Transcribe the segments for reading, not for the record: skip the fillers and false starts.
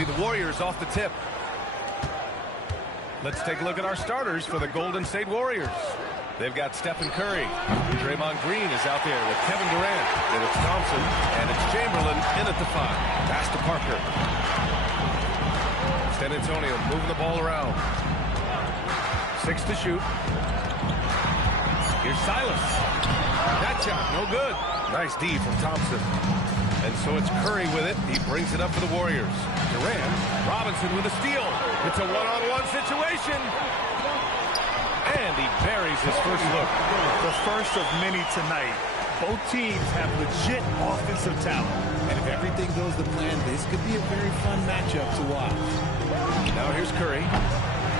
be the Warriors off the tip. Let's take a look at our starters for the Golden State Warriors. They've got Stephen Curry. Draymond Green is out there with Kevin Durant. Then it's Thompson, and it's Chamberlain in at the 5. Pass to Parker. San Antonio moving the ball around. 6 to shoot. Here's Silas. That shot, no good. Nice D from Thompson. And so it's Curry with it. He brings it up for the Warriors. Durant, Robinson with a steal. It's a one-on-one situation. And he buries his first look. The first of many tonight. Both teams have legit offensive talent. And if everything goes to plan, this could be a very fun matchup to watch. Now here's Curry.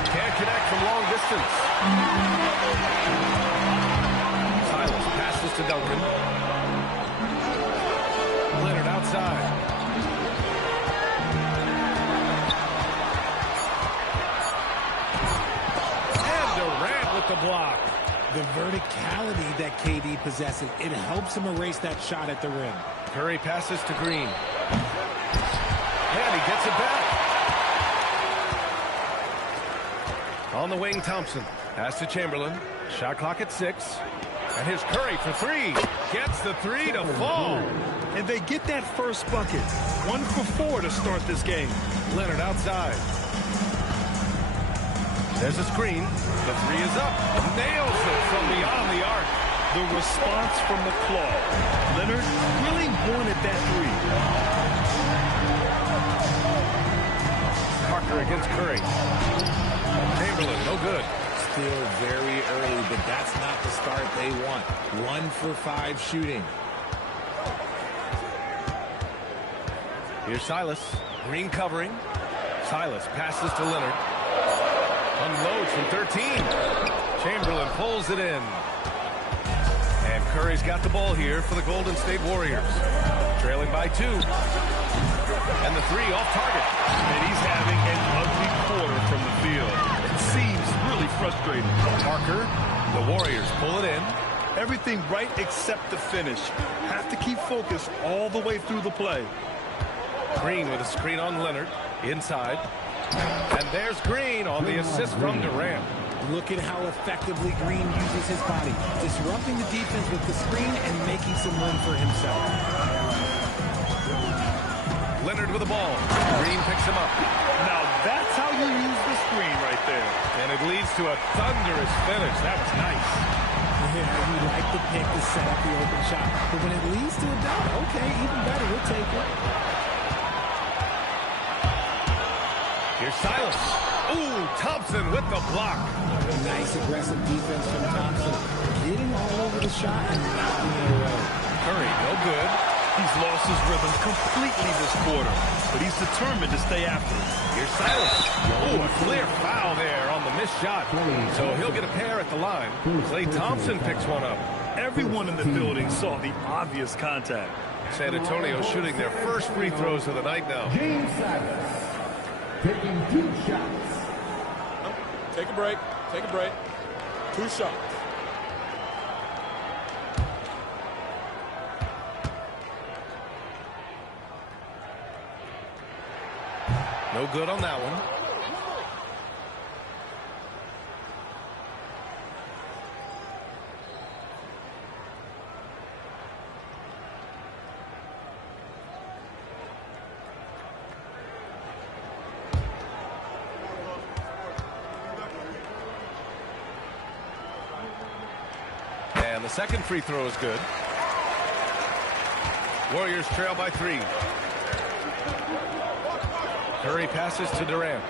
Can't connect from long distance. Silas passes to Duncan. Leonard outside. And Durant with the block. The verticality that KD possesses, it helps him erase that shot at the rim. Curry passes to Green. And he gets it back. On the wing, Thompson. Pass to Chamberlain. Shot clock at 6. And here's Curry for 3. Gets the 3 to fall. And they get that first bucket. 1 for 4 to start this game. Leonard outside. There's a screen. The 3 is up. Nails it from beyond the arc. The response from the claw. Leonard really wanted that 3. Parker against Curry. Chamberlain, no good. Still very early, but that's not the start they want. 1 for 5 shooting. Here's Silas. Green covering. Silas passes to Leonard. Unloads from 13. Chamberlain pulls it in. And Curry's got the ball here for the Golden State Warriors. Trailing by 2. And the 3 off target. And he's having an ugly quarter from the field. It seems really frustrating. Parker, the Warriors pull it in. Everything right except the finish. Have to keep focused all the way through the play. Green with a screen on Leonard. Inside. And there's Green on the assist from Durant. Look at how effectively Green uses his body, disrupting the defense with the screen and making some room for himself. Leonard with the ball. Green picks him up. Now that's how you use the screen right there. And it leads to a thunderous finish. That was nice. Yeah, you like the pick to set up the open shot. But when it leads to a dunk, okay, even better, we'll take it. Here's Silas. Ooh, Thompson with the block. Nice aggressive defense from Thompson. Getting all over the shot and knocking it away. Curry, no good. He's lost his rhythm completely this quarter, but he's determined to stay after it. Here's Silas. Ooh, a clear foul there on the missed shot. So he'll get a pair at the line. Klay Thompson picks one up. Everyone in the building saw the obvious contact. San Antonio shooting their first free throws of the night now. James Silas taking 2 shots. Take a break. Take a break. 2 shots. No good on that one. And the second free throw is good. Warriors trail by 3. Curry passes to Durant.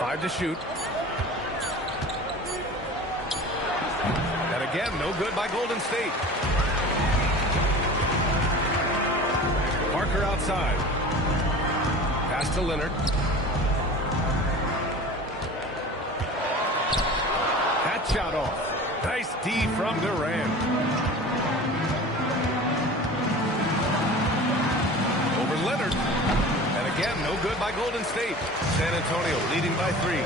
Five to shoot. And again, no good by Golden State. Parker outside. Pass to Leonard. That shot off. Nice D from Durant. Over Leonard. And again, no good by Golden State. San Antonio leading by 3.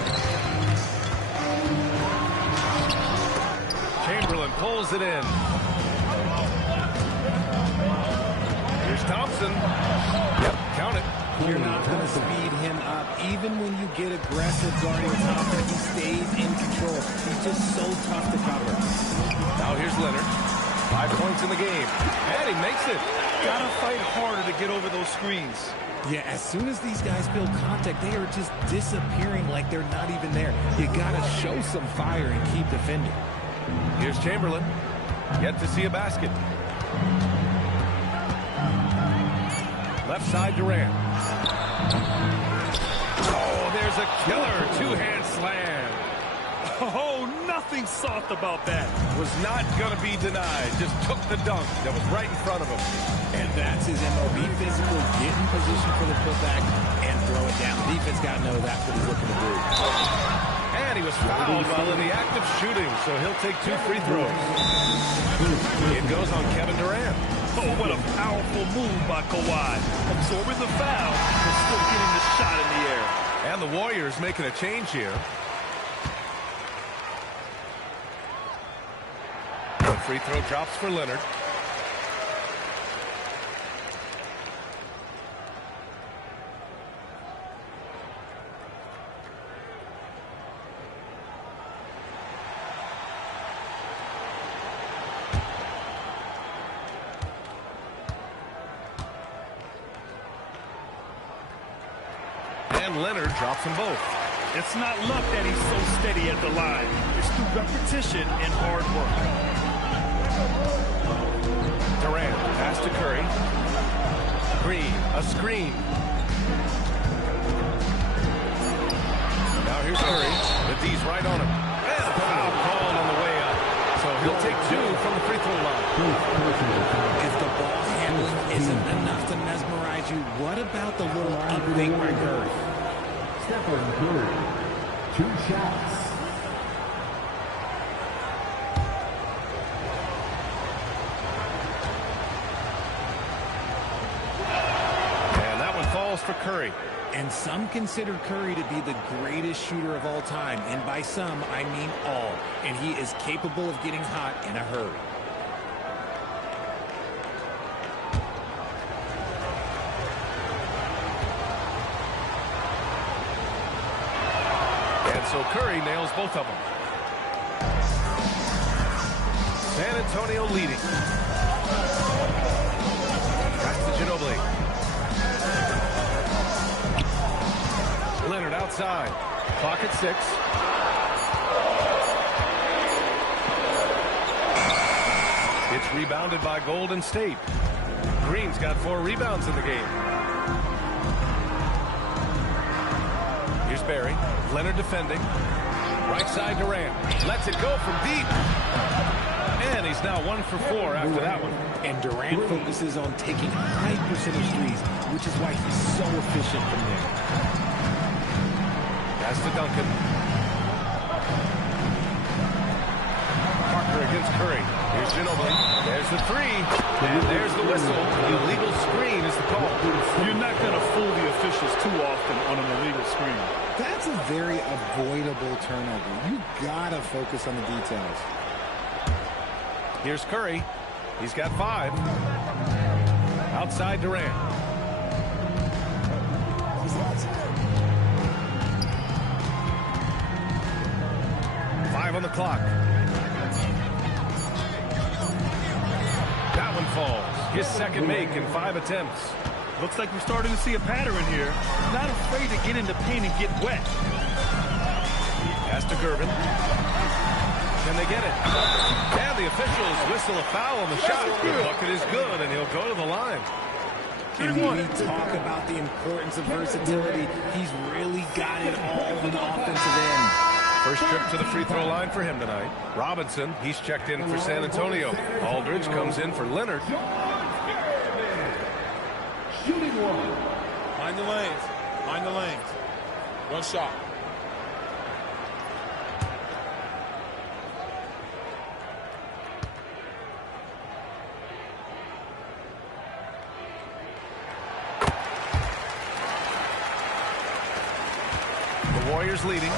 Chamberlain pulls it in. Here's Thompson. Yep, count it. You're not going to speed him up. Even when you get aggressive guarding Thompson, he stays in control. He's just so tough to cover. Now here's Leonard. 5 points in the game. And he makes it. Gotta fight harder to get over those screens. Yeah, as soon as these guys feel contact, they are just disappearing like they're not even there. You got to show some fire and keep defending. Here's Chamberlain. Yet to see a basket. Left side Durant. Oh, there's a killer two-hand slam. Oh, nothing soft about that. Was not going to be denied. Just took the dunk that was right in front of him. And that's his MLB physical. Get in position for the putback and throw it down. The defense got to know that's what he's looking to do. And he was fouled while in the act of shooting, so he'll take 2 free throws. It goes on Kevin Durant. Oh, what a powerful move by Kawhi. Absorbing the foul, but still getting the shot in the air. And the Warriors making a change here. The free throw drops for Leonard. And Leonard drops them both. It's not luck that he's so steady at the line. It's through repetition and hard work. Durant, pass to Curry. Green, a screen. Now here's Curry. The D's right on him. And a foul called on the way up. So he'll take 2 from the free throw line. If the ball handling isn't enough to mesmerize you, what about the little update by Curry? Stephen Curry, 2 shots. And that one falls for Curry. And some consider Curry to be the greatest shooter of all time. And by some, I mean all. And he is capable of getting hot in a hurry. And so Curry nails both of them. San Antonio leading. Pass to Ginobili. Leonard outside. Clock at 6. It's rebounded by Golden State. Green's got 4 rebounds in the game. Here's Barry. Leonard defending. Right side Durant. Lets it go from deep. And he's now 1 for 4 after that one. And Durant focuses on taking high percentage threes, which is why he's so efficient from there. Pass to Duncan. Parker against Curry. Here's Ginobili. There's the 3. And there's the whistle. The illegal screen is the call. You're not going to fool the officials too often on an illegal screen. That's a very avoidable turnover. You gotta focus on the details. Here's Curry. He's got 5. Outside Durant. Five on the clock. That one falls. His second make in 5 attempts. Looks like we're starting to see a pattern here. Not afraid to get in the paint and get wet. Pass to Gervin. Can they get it? And the officials whistle a foul on the shot. The bucket is good, and he'll go to the line. And when we talk about the importance of versatility, he's really got it all on the offensive end. First trip to the free throw line for him tonight. Robinson, he's checked in for San Antonio. Aldridge comes in for Leonard. Shooting 1. Mind the lanes. Mind the lanes. 1 shot. The Warriors leading.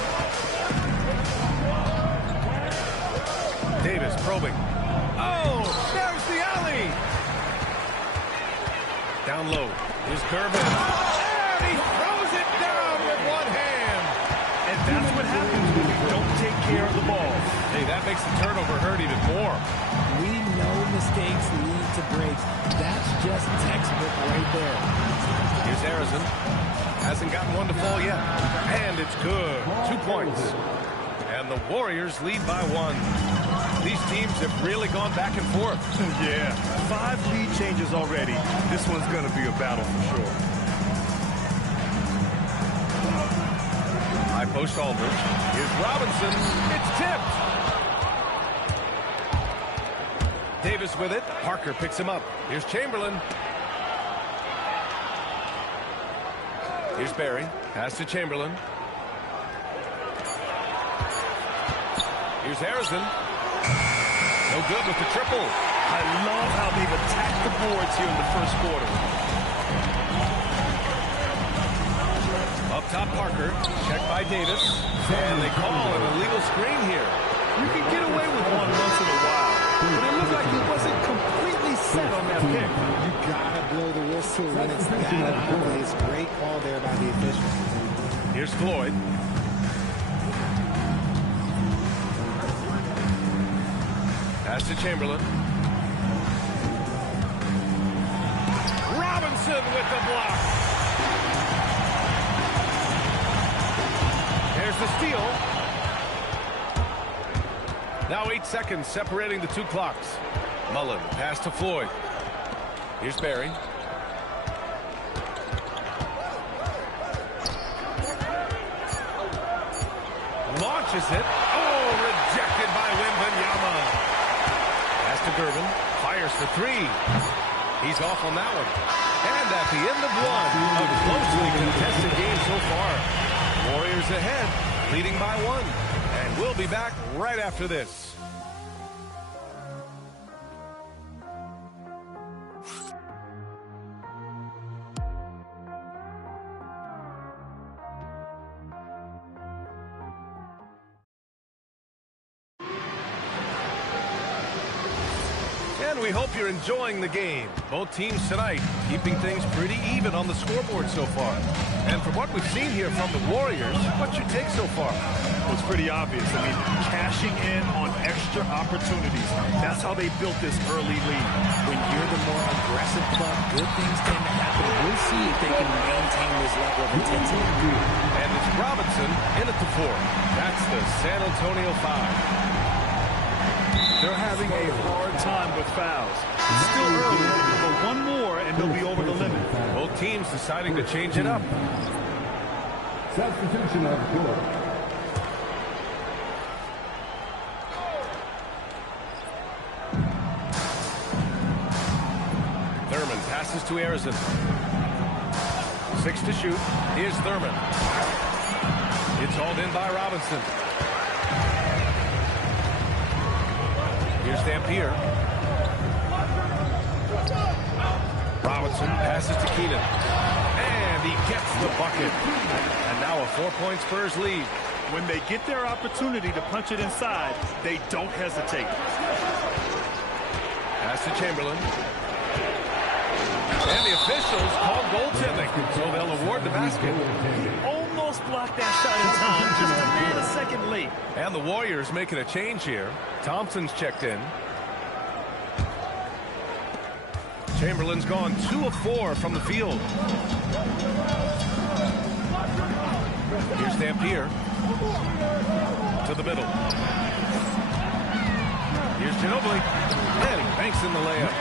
Davis probing. Oh, there's the alley. Down low. Here's Curvin. And he throws it down with one hand. And that's what happens when you don't take care of the ball. Hey, that makes the turnover hurt even more. We know mistakes lead to breaks. That's just textbook right there. Here's Harrison. Hasn't gotten one to fall yet. And it's good. 2 points. And the Warriors lead by 1. These teams have really gone back and forth. Yeah, 5 lead changes already. This one's going to be a battle for sure. High post Aldridge. Here's Robinson. It's tipped. Davis with it. Parker picks him up. Here's Chamberlain. Here's Barry. Pass to Chamberlain. Here's Harrison. No good with the triple. I love how they've attacked the boards here in the first quarter. Up top, Parker. Checked by Davis. And they call an illegal screen here. You can get away with one once in a while, but it looked like he wasn't completely set on that pick. You gotta blow the whistle when it's gotta be. It's a great call there by the official. Here's Floyd. Pass to Chamberlain. Robinson with the block. There's the steal. Now 8 seconds separating the 2 clocks. Mullen, pass to Floyd. Here's Barry. Launches it. Oh, rejected by Wembanyama. Pass to Gervin. Fires for 3. He's off on that one. And at the end of 1, a closely contested game so far. Warriors ahead, leading by 1. And we'll be back right after this. And we hope you're enjoying the game. Both teams tonight keeping things pretty even on the scoreboard so far. And from what we've seen here from the Warriors, what's your take so far? Well, it's pretty obvious. I mean, cashing in on extra opportunities. That's how they built this early lead. When you're the more aggressive club, good things tend to happen. We'll see if they can maintain this level of intensity. And it's Robinson in at the 4. That's the San Antonio 5. They're having a hard time with fouls. It's still early, but one more and they'll be over the limit. Both teams deciding to change it up. Substitution on the court. Thurman passes to Harrison. 6 to shoot. Here's Thurman. It's hauled in by Robinson. Here's Dampier. Robinson passes to Keenan. And he gets the bucket. And now a 4-point Spurs lead. When they get their opportunity to punch it inside, they don't hesitate. Pass to Chamberlain. And the officials call goaltending, so they'll award the basket. Almost blocked that shot in time, just a man a second late. And the Warriors making a change here. Thompson's checked in. Chamberlain's gone 2 of 4 from the field. Here's Dampier. To the middle. Here's Ginobili. And he banks in the layup.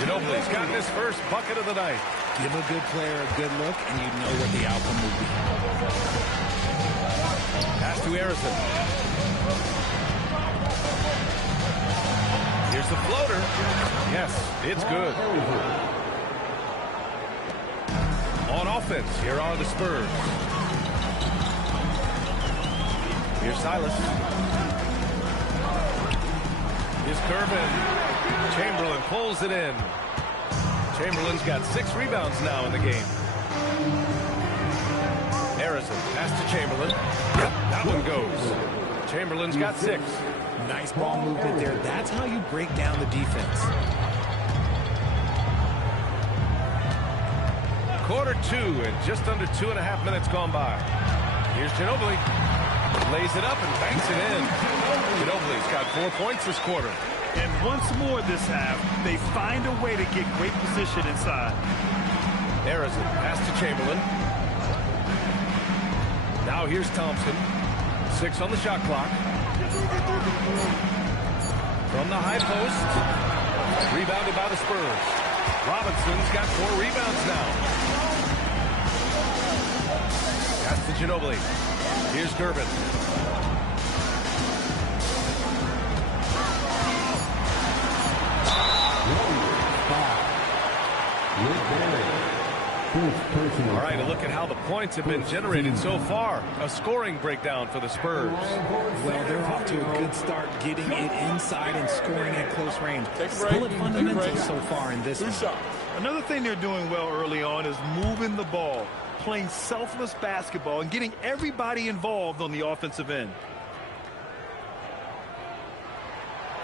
Ginobili's gotten his first bucket of the night. Give a good player a good look, and you know what the outcome will be. Pass to Harrison. Here's the floater. Yes, it's good. On offense, here are the Spurs. Here's Silas. Here's Curvin. Chamberlain pulls it in. Chamberlain's got 6 rebounds now in the game. Harrison, pass to Chamberlain. Yep, that one goes. Chamberlain's got 6. Nice ball movement there. That's how you break down the defense. Quarter 2 and just under 2.5 minutes gone by. Here's Ginobili. Lays it up and banks it in. Ginobili's got 4 points this quarter. And once more this half, they find a way to get great position inside. Harrison pass to Chamberlain. Now here's Thompson. 6 on the shot clock. From the high post. Rebounded by the Spurs. Robinson's got 4 rebounds now. Pass to Ginobili. Here's Gervin. All right, a look at how the points have been generated so far. A scoring breakdown for the Spurs. Well, they're off to a good start getting it inside and scoring at close range. Take a break. Solid fundamentals so far in this one. Shot. Another thing they're doing well early on is moving the ball, playing selfless basketball, and getting everybody involved on the offensive end.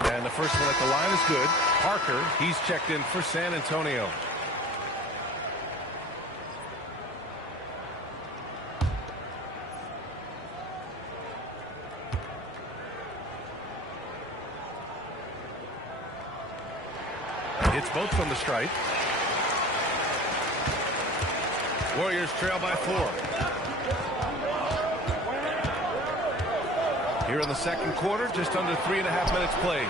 And the first one at the line is good. Parker, he's checked in for San Antonio. It's both from the stripe. Warriors trail by 4. Here in the second quarter, just under 3.5 minutes played.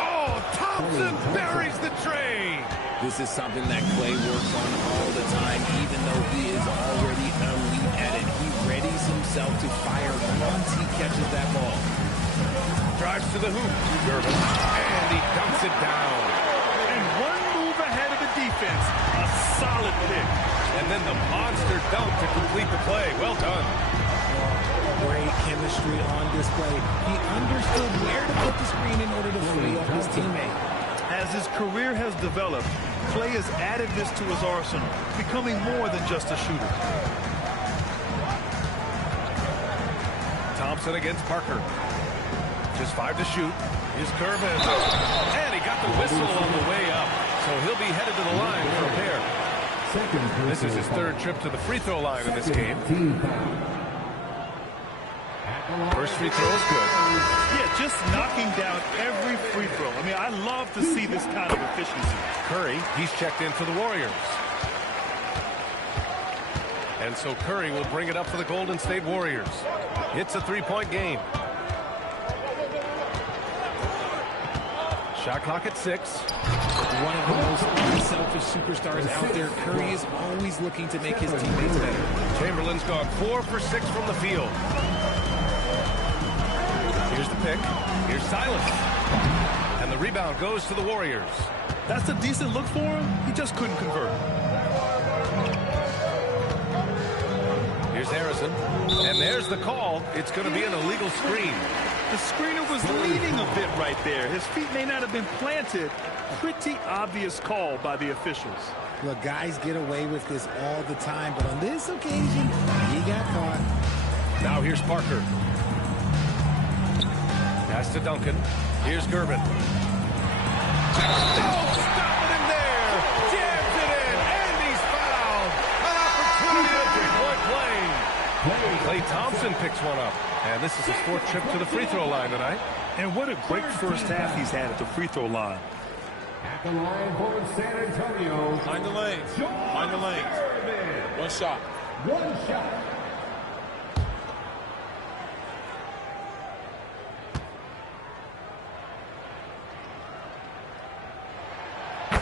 Oh, Thompson buries the tray. This is something that Clay works on all the time, even though he is already elite at it. He readies himself to fire once he catches that ball. Drives to the hoop. Gervin. And he dunks it down. And one move ahead of the defense. A solid pick. And then the monster dunk to complete the play. Well done. Great chemistry on display. He understood where to put the screen in order to free up his teammate. As his career has developed, Clay has added this to his arsenal, becoming more than just a shooter. Thompson against Parker. Just 5 to shoot. Here's Gervin. And he got the whistle on the way up. So he'll be headed to the line for a pair. This is his 3rd trip to the free throw line in this game. First free throw is good. Yeah, just knocking down every free throw. I mean, I love to see this kind of efficiency. Curry, he's checked in for the Warriors. And so Curry will bring it up for the Golden State Warriors. It's a 3-point game. Shot clock at 6. One of the most unselfish superstars out there. Curry is always looking to make his teammates better. Chamberlain's gone 4 for 6 from the field. Here's the pick. Here's Silas. And the rebound goes to the Warriors. That's a decent look for him. He just couldn't convert. Here's Harrison. And there's the call. It's going to be an illegal screen. The screener was leading a bit right there. His feet may not have been planted. Pretty obvious call by the officials. Look, guys get away with this all the time, but on this occasion, he got caught. Now here's Parker. Pass to Duncan. Here's Gervin. Oh, stopping him there. Jams it in, and he's fouled. An opportunity at 3-point play. Klay Thompson picks one up. And this is his 4th trip to the free throw line tonight. And what a great first half he's had at the free throw line. At the line for San Antonio. Mind the lanes. Mind the lanes. One shot. One shot.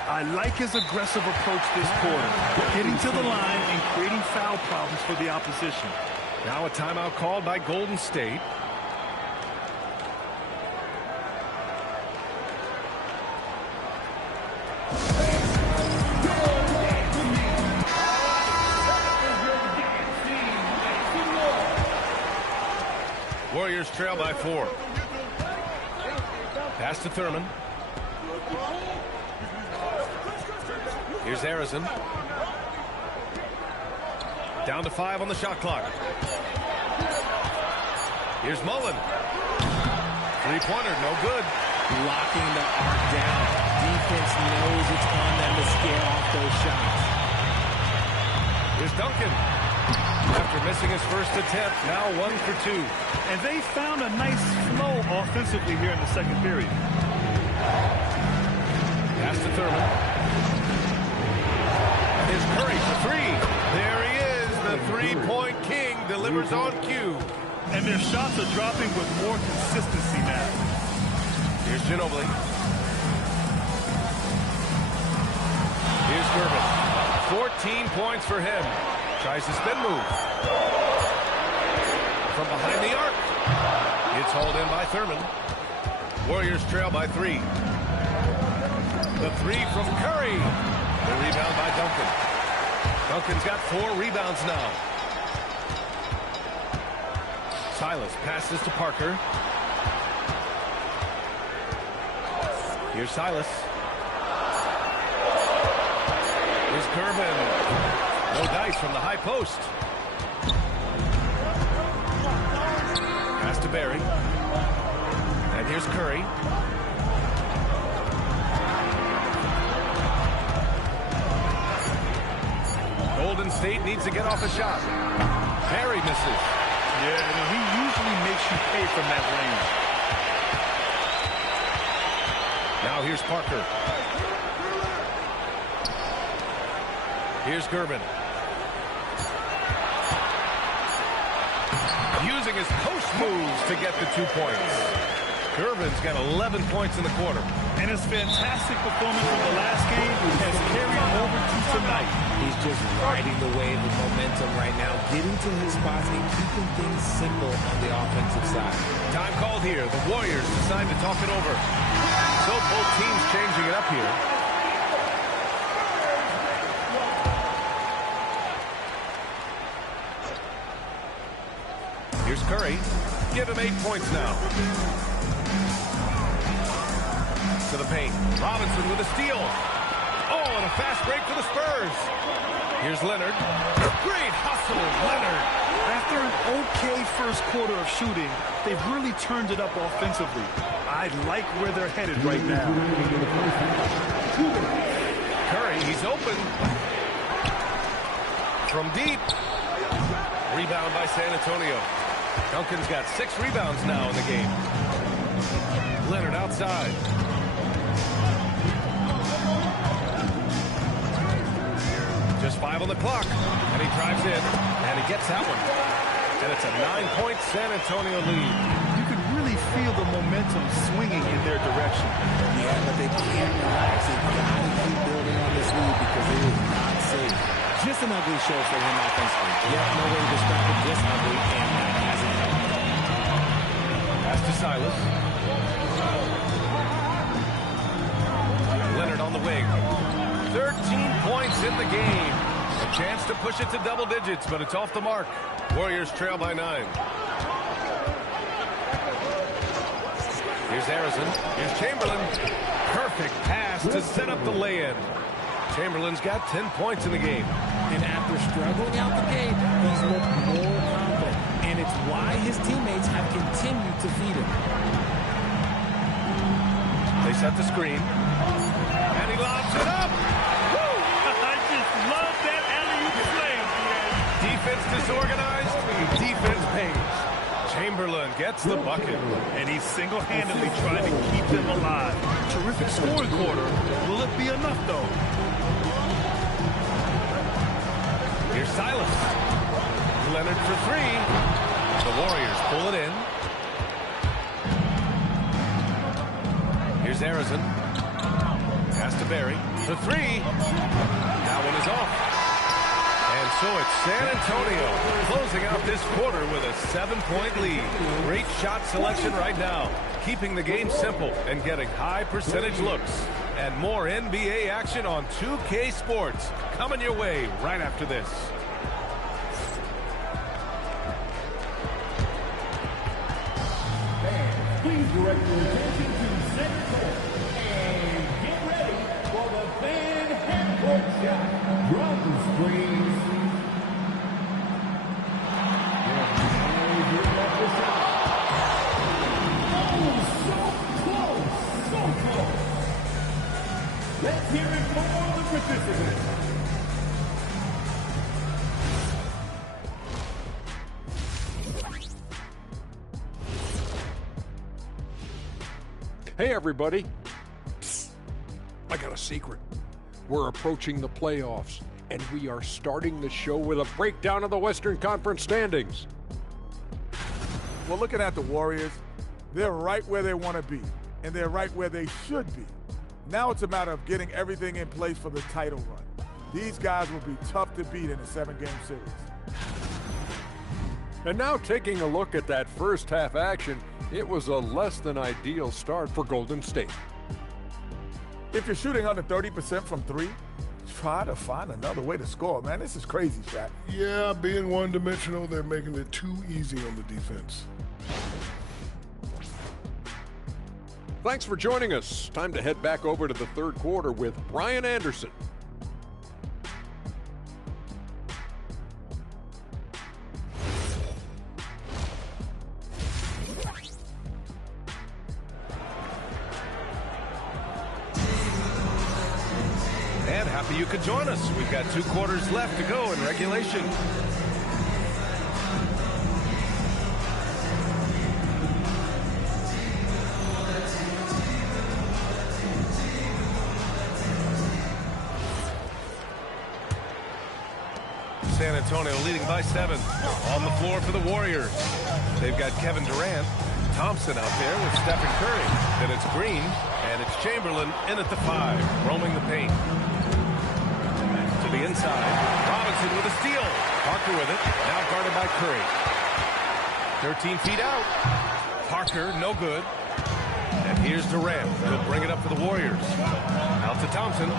I like his aggressive approach this quarter, getting to the line and creating foul problems for the opposition. Now a timeout called by Golden State. Warriors trail by 4. Pass to Thurman. Here's Harrison. Down to 5 on the shot clock. Here's Mullen. Three-pointer, no good. Locking the arc down. Defense knows it's on them to scare off those shots. Here's Duncan. After missing his first attempt, now 1 for 2. And they found a nice flow offensively here in the second period. Pass to Thurman. And here's Curry for 3. There he is. The three-point king delivers on cue. And their shots are dropping with more consistency now. Here's Ginobili. Here's Gervin. 14 points for him. Tries the spin move. From behind the arc. It's hauled in by Thurman. Warriors trail by 3. The 3 from Curry. The rebound by Duncan. Duncan's got 4 rebounds now. Silas passes to Parker. Here's Silas. Here's Gervin. No dice from the high post. Pass to Barry. And here's Curry. Golden State needs to get off a shot. Barry misses. Yeah, and he usually makes you pay from that range. Now here's Parker. Here's Gervin. Using his post moves to get the 2 points. Gervin's got 11 points in the quarter. And his fantastic performance from the last game has carried over to tonight. He's just riding the wave of momentum right now, getting to his spots and keeping things simple on the offensive side. Time called here. The Warriors decide to talk it over. So both teams changing it up here. Here's Curry. Give him 8 points now. To the paint. Robinson with a steal. Oh, and a fast break for the Spurs. Here's Leonard. Great hustle, Leonard. After an okay first quarter of shooting, they've really turned it up offensively. I like where they're headed right now. Curry, he's open. From deep. Rebound by San Antonio. Duncan's got 6 rebounds now in the game. Leonard outside. Just 5 on the clock. And he drives in. And he gets that one. And it's a 9-point San Antonio lead. You can really feel the momentum swinging in their direction. Yeah, but they can't relax. They've got to keep building on this lead because it is not safe. Just an ugly show for him offensively. Yeah, no way to describe it. Just ugly, and that hasn't helped. Pass to Silas. Leonard on the wing. 13 points in the game. A chance to push it to double digits, but it's off the mark. Warriors trail by 9. Here's Harrison. Here's Chamberlain. Perfect pass to set up the lay-in. Chamberlain's got 10 points in the game. And after struggling out the gate, he's looked more confident. And it's why his teammates have continued to feed him. They set the screen. And he lobs it up. Woo! I just love that alley-oop play. Defense disorganized. Defense pays. Chamberlain gets the bucket. And he's single-handedly trying to keep them alive. Terrific scoring quarter. Will it be enough, though? Here's Silas. Leonard for 3. The Warriors pull it in. Here's Harrison. Pass to Barry for 3. That one is off. And so it's San Antonio closing out this quarter with a 7-point lead. Great shot selection right now, keeping the game simple and getting high percentage looks. And more NBA action on 2K Sports coming your way right after this. Fans, please direct your attention to center court and get ready for the fan half-court shot. Drop the screens. Let's hear it for the participants. Hey, everybody. Psst, I got a secret. We're approaching the playoffs, and we are starting the show with a breakdown of the Western Conference standings. Well, looking at the Warriors, they're right where they want to be, and they're right where they should be. Now it's a matter of getting everything in place for the title run. These guys will be tough to beat in a 7-game series. And now taking a look at that first half action, it was a less than ideal start for Golden State. If you're shooting under 30% from 3, try to find another way to score, man. This is crazy, Shaq. Yeah, being one-dimensional, they're making it too easy on the defense. Thanks for joining us. Time to head back over to the third quarter with Brian Anderson. And happy you could join us. We've got 2 quarters left to go in regulation. San Antonio leading by 7. On the floor for the Warriors. They've got Kevin Durant, Thompson out there with Stephen Curry. Then it's Green, and it's Chamberlain in at the 5, roaming the paint. To the inside, Robinson with a steal. Parker with it, now guarded by Curry. 13 feet out. Parker, no good. And here's Durant. He'll bring it up for the Warriors. Out to Thompson.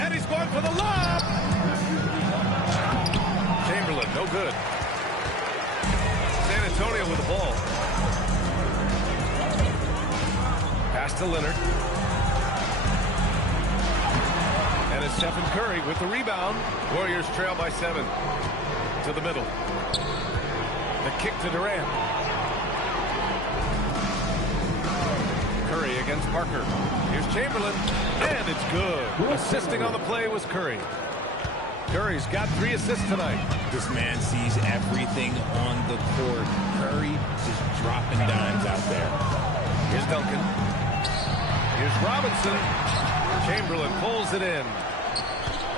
And he's going for the lob. Chamberlain, no good. San Antonio with the ball. Pass to Leonard. And it's Stephen Curry with the rebound. Warriors trail by 7. To the middle. The kick to Durant. Curry against Parker. Here's Chamberlain, and it's good. Assisting on the play was Curry. Curry's got 3 assists tonight. This man sees everything on the court. Curry just dropping dimes out there. Here's Duncan. Here's Robinson. Chamberlain pulls it in.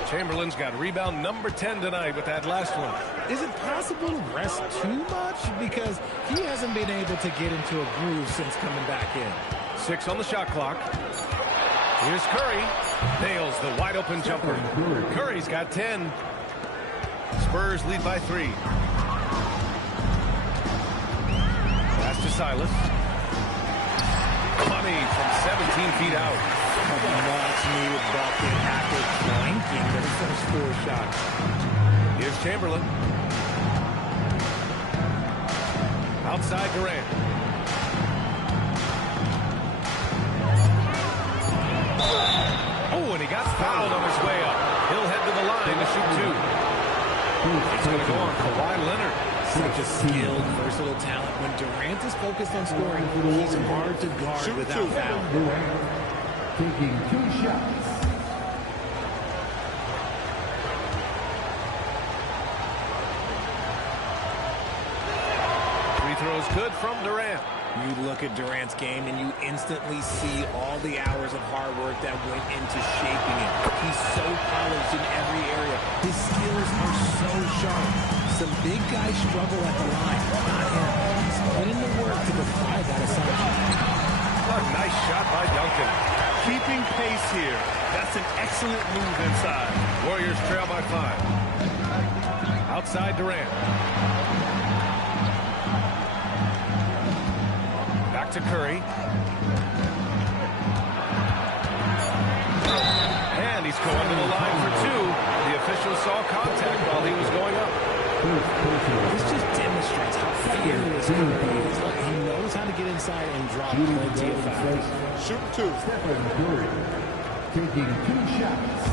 Chamberlain's got rebound number 10 tonight with that last one. Is it possible to rest too much? Because he hasn't been able to get into a groove since coming back in. 6 on the shot clock. Here's Curry. Nails the wide open jumper. Curry's got 10. Spurs lead by 3. Pass to Silas. Money from 17 feet out. Much needed bucket after flanking their first 4 shots. Here's Chamberlain. Outside Durant. Oh, and he got fouled on his way up. He'll head to the line to shoot 2. It's going to go on Kawhi Leonard. Such a skilled, versatile talent. When Durant is focused on scoring, he's hard to guard without foul. Taking 2 shots. Free throws good from Durant. You look at Durant's game and you instantly see all the hours of hard work that went into shaping it. He's so polished in every area. His skills are so sharp. Some big guys struggle at the line, not him. He's put in the work to defy that assumption. A nice shot by Duncan. Keeping pace here. That's an excellent move inside. Warriors trail by 5. Outside Durant. Back to Curry. And he's going to the line for 2. The official saw contact while he was going up. This just demonstrates how fearless Curry is. He knows how to get inside and drop plenty of fouls. Shoot 2. Stephen Curry taking 2 shots.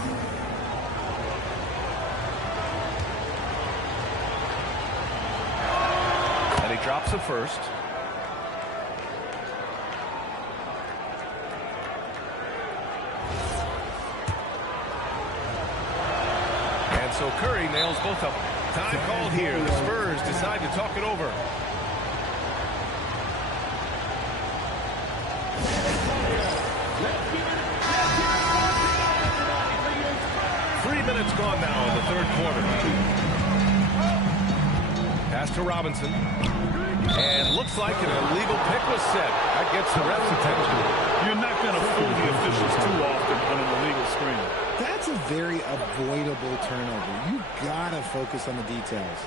And he drops it first. And so Curry nails both of them. Time called here. The Spurs decide to talk it over. Three minutes gone now in the third quarter. Pass to Robinson. And looks like an illegal pick was set. That gets the ref's attention. You're not going to fool the officials too often on an illegal screen. That's a very avoidable turnover. You gotta focus on the details.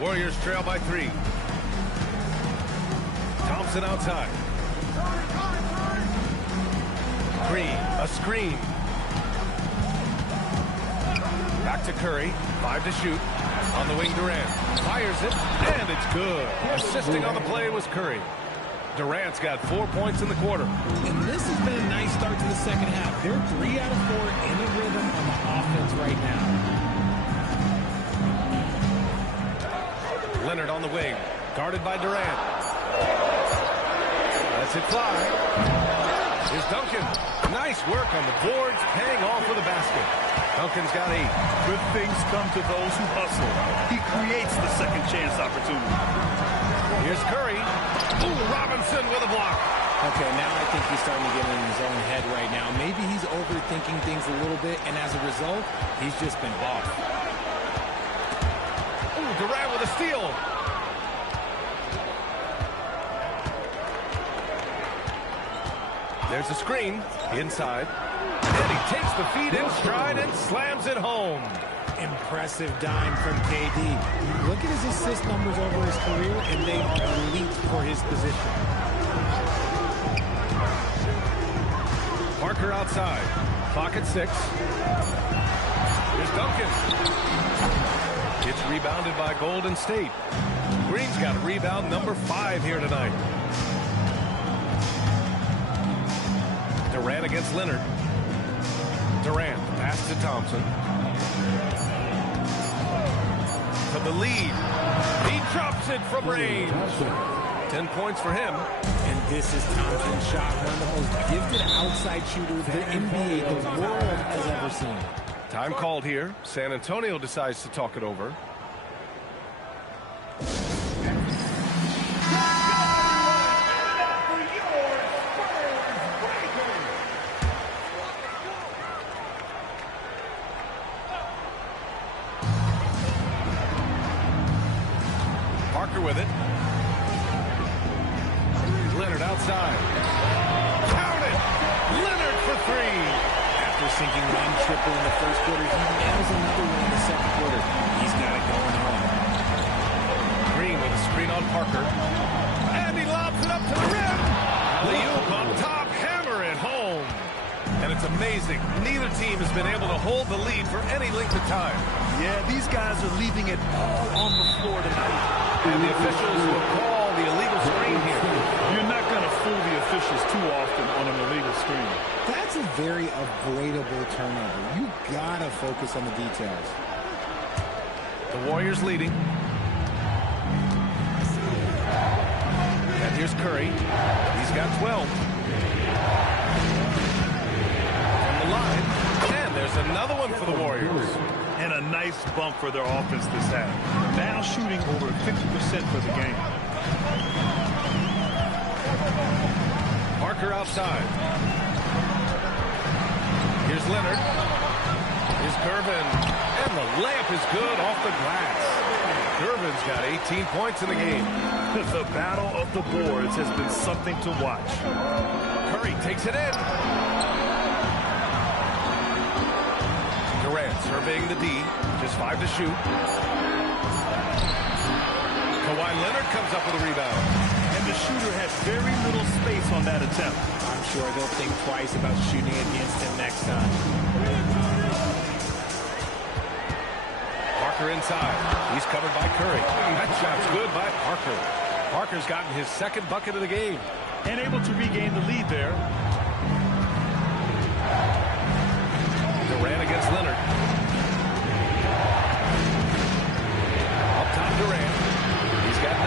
Warriors trail by 3. Thompson outside. Green, a screen. Back to Curry, 5 to shoot. On the wing, Durant fires it, and it's good. Assisting on the play was Curry. Durant's got 4 points in the quarter. And this has been a nice start to the second half. They're 3 out of 4 in a rhythm on the offense right now. Leonard on the wing, guarded by Durant. Lets it fly. Here's Duncan. Nice work on the boards, paying off for the basket. Duncan's got 8. Good things come to those who hustle. He creates the second chance opportunity. Here's Curry. Ooh, Robinson with a block. Okay, now I think he's starting to get in his own head right now. Maybe he's overthinking things a little bit, and as a result, he's just been off. Ooh, Durant with a steal. There's a screen inside. And he takes the feed in stride and slams it home. Impressive dime from KD. Look at his assist numbers over his career, and they are elite for his position. Parker outside. Clock at 6. Here's Duncan. It's rebounded by Golden State. Green's got a rebound number 5 here tonight. Durant against Leonard. Durant, pass to Thompson. For the lead. He drops it from range. 10 points for him. And this is Thompson's shot, one of the most gifted outside shooters the NBA, the world has ever seen. Time called here. San Antonio decides to talk it over. Parker with it. Leonard outside. Count it! Leonard for 3. After sinking one triple in the first quarter, he nails another one in the second quarter. He's got it going on. Green with a screen on Parker. And he lobs it up to the rim. Alley-oop on top. Hammer it home. And it's amazing. Neither team has been able to hold the lead for any length of time. Yeah, these guys are leaving it all on the floor tonight. And the officials will call the illegal screen here. You're not going to fool the officials too often on an illegal screen. That's a very avoidable turnover. You gotta focus on the details. The Warriors leading. And here's Curry. He's got 12. From the line. And there's another one for the Warriors. And a nice bump for their offense this half. Now shooting over 50% for the game. Parker outside. Here's Leonard. Here's Gervin. And the layup is good off the glass. Gervin's got 18 points in the game. The battle of the boards has been something to watch. Curry takes it in. Durant surveying the D. Just 5 to shoot. Kawhi Leonard comes up with a rebound. And the shooter has very little space on that attempt. I'm sure they'll think twice about shooting against him next time. Parker inside. He's covered by Curry. That shot's good by Parker. Parker's gotten his second bucket of the game. And able to regain the lead there. Durant against Leonard. Up top Durant. He's got 9.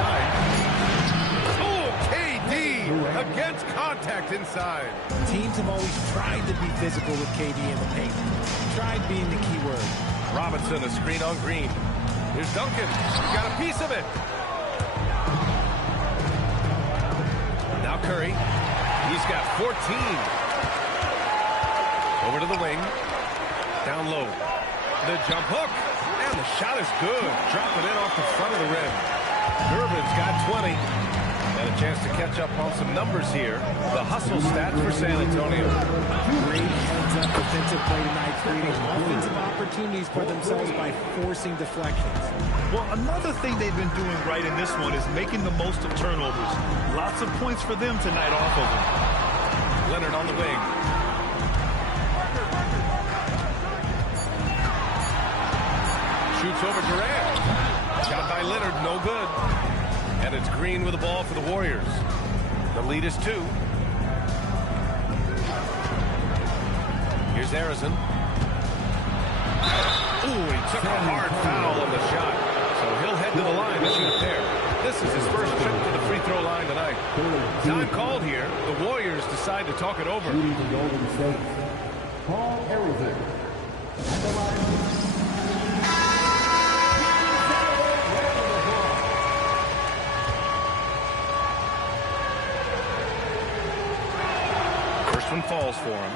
Oh, KD against contact inside. Teams have always tried to be physical with KD in the paint. Tried being the key word. Robinson, a screen on Green. Here's Duncan. He got a piece of it. Now Curry. He's got 14. Over to the wing. Down low. The jump hook. And the shot is good. Drop it in off the front of the rim. Irvin's got 20. And a chance to catch up on some numbers here. The hustle stats for San Antonio. Great heads-up defensive play tonight, creating offensive opportunities for themselves by forcing deflections. Well, another thing they've been doing right in this one is making the most of turnovers. Lots of points for them tonight off of them. Leonard on the wing. Shoots over Durant. Shot by Leonard, no good. And it's Green with the ball for the Warriors. The lead is 2. Here's Arizon. Ooh, he took a hard foul on the shot. So he'll head to the line to shoot a pair. This is his first trip to the free throw line tonight. Time called here. The Warriors decide to talk it over. Paul Arizon. At the line. First one falls for him.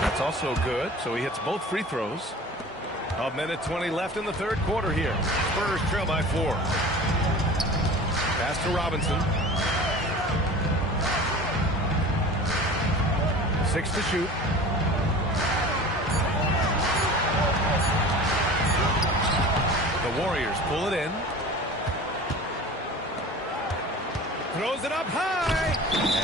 That's also good, so he hits both free throws. 1:20 left in the third quarter here. Spurs trail by 4. Pass to Robinson. 6 to shoot. The Warriors pull it in. Throws it up high.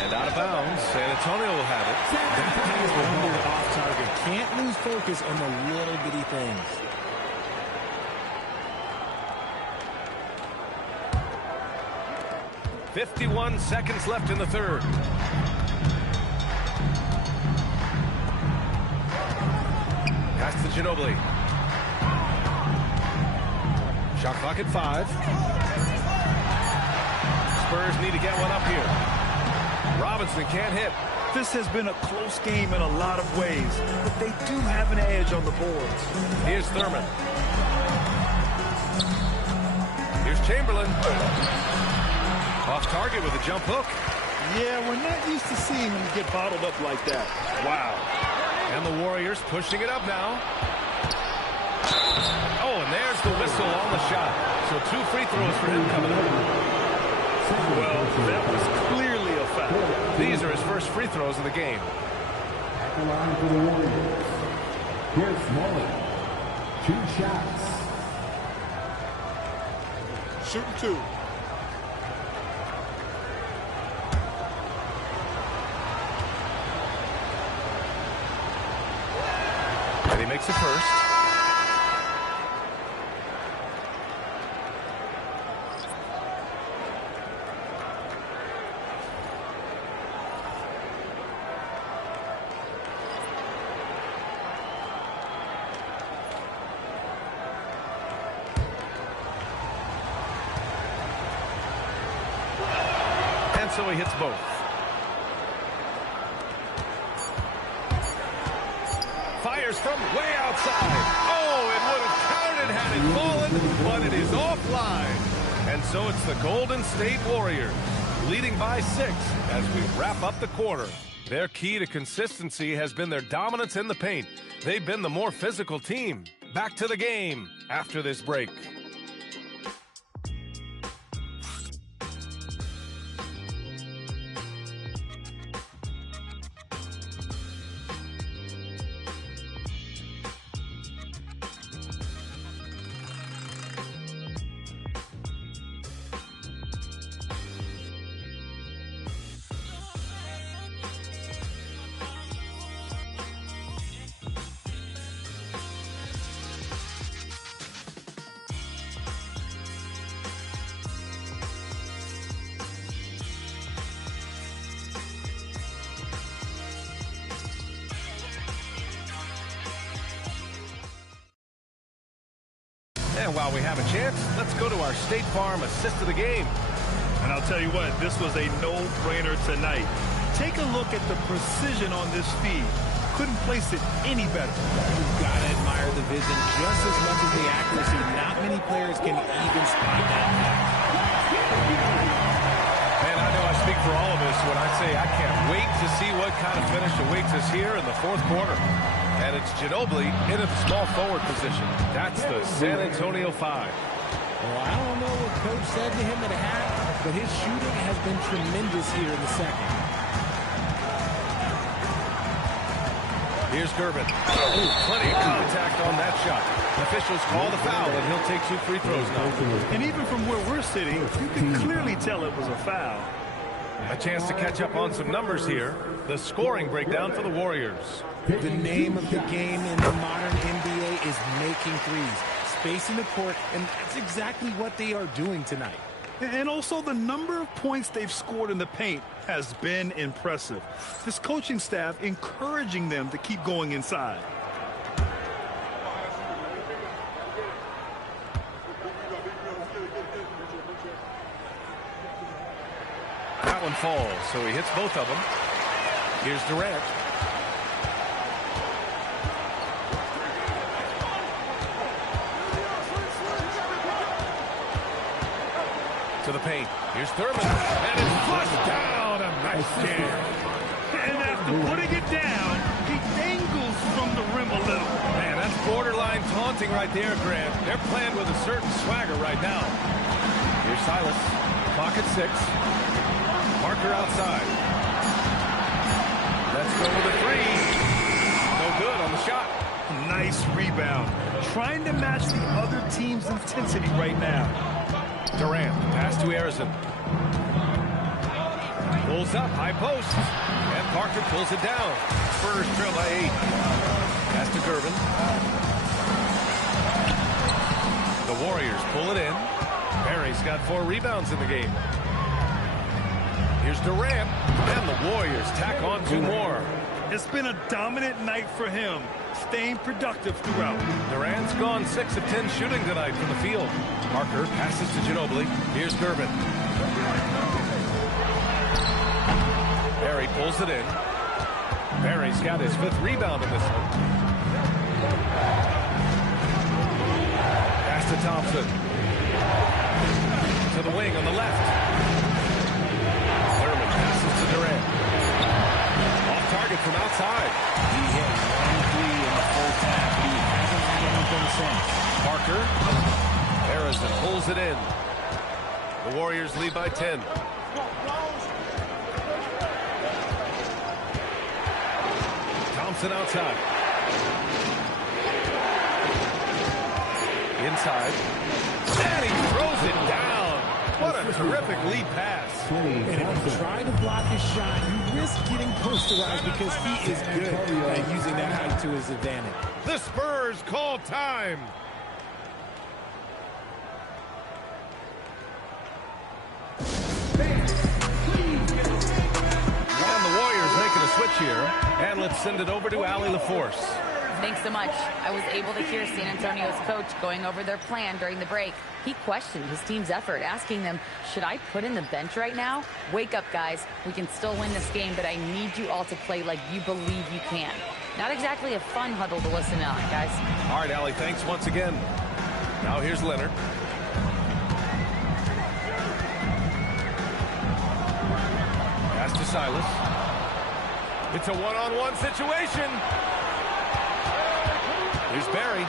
And out of bounds. San Antonio will have it. That pass wandered off target. Can't lose focus on the little bitty things. .51 seconds left in the third. Pass to Ginobili. Shot clock at 5. Spurs need to get one up here. Robinson can't hit. This has been a close game in a lot of ways, but they do have an edge on the boards. Here's Thurman. Here's Chamberlain. Off target with a jump hook. Yeah, we're not used to seeing him get bottled up like that. Wow. And the Warriors pushing it up now. Oh, and there's the whistle on the shot. So 2 free throws for him coming up. Well, that was clearly a foul. These are his first free throws of the game. At the line for the Warriors. Here's Smalley. 2 shots. Shooting 2. And he makes it first. And so he hits both. Fires from way outside. Oh, it would have counted had it fallen, but it is offline. And so it's the Golden State Warriors leading by 6 as we wrap up the quarter. Their key to consistency has been their dominance in the paint. They've been the more physical team. Back to the game after this break. And while we have a chance, let's go to our State Farm assist of the game. And I'll tell you what, this was a no-brainer tonight. Take a look at the precision on this feed. Couldn't place it any better. You've got to admire the vision just as much as the accuracy. Not many players can even spot that pass. And I know I speak for all of us when I say I can't wait to see what kind of finish awaits us here in the fourth quarter. And it's Ginobili in a small forward position. That's the San Antonio 5. Well, I don't know what Coach said to him at half, but his shooting has been tremendous here in the second. Here's Gervin. Ooh, plenty of contact on that shot. Officials call the foul, and he'll take 2 free throws now. And even from where we're sitting, you can clearly tell it was a foul. A chance to catch up on some numbers here. The scoring breakdown for the Warriors. The name of the game in the modern NBA is making threes. Spacing the court, and that's exactly what they are doing tonight. And also the number of points they've scored in the paint has been impressive. This coaching staff encouraging them to keep going inside. That one falls, so he hits both of them. Here's Durant. To the paint. Here's Thurman. And it's flushed down. A nice jam. And after putting it down, he dangles from the rim a little. Man, that's borderline taunting right there, Grant. They're playing with a certain swagger right now. Here's Silas. Clock at 6. Parker outside. Let's go with a 3. No good on the shot. Nice rebound. Trying to match the other team's intensity right now. Durant, pass to Harrison. Pulls up, high post. And Parker pulls it down. Spurs trail by 8. Pass to Gervin. The Warriors pull it in. Barry's got 4 rebounds in the game. Here's Durant. And the Warriors tack on 2 more. It's been a dominant night for him, staying productive throughout. Durant's gone 6 of 10 shooting tonight from the field. Parker passes to Ginobili. Here's Gervin. Barry pulls it in. Barry's got his 5th rebound in this one. Pass to Thompson. To the wing on the left. Thurman passes to Durant. Off target from outside. He hit 1 3 in the first half. He hasn't had anything since. Parker. Harrison pulls it in. The Warriors lead by 10. Thompson outside. Inside. And he throws it down. What a terrific lead pass. And if you try to block his shot, you risk getting posterized because he is good at using that height to his advantage. The Spurs call time. And the Warriors making a switch here. And let's send it over to Allie LaForce. Thanks so much. I was able to hear San Antonio's coach going over their plan during the break. He questioned his team's effort, asking them, should I put in the bench right now? Wake up, guys. We can still win this game, but I need you all to play like you believe you can. Not exactly a fun huddle to listen on, guys. All right, Allie, thanks once again. Now here's Leonard. Pass to Silas. It's a one-on-one situation. Here's Barry.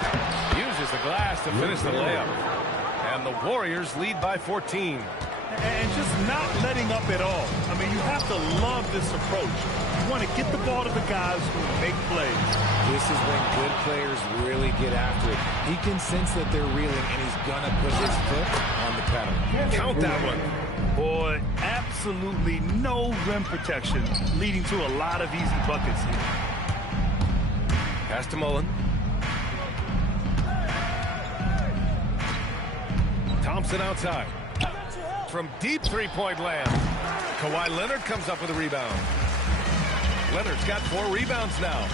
Uses the glass to finish the layup. And the Warriors lead by 14. And just not letting up at all. I mean, you have to love this approach. You want to get the ball to the guys who make plays. This is when good players really get after it. He can sense that they're reeling, and he's going to put his foot on the pedal. Count that one. Boy, absolutely no rim protection, leading to a lot of easy buckets here. Pass to Mullen. Thompson outside. From deep three-point land. Kawhi Leonard comes up with a rebound. Leonard's got 4 rebounds now.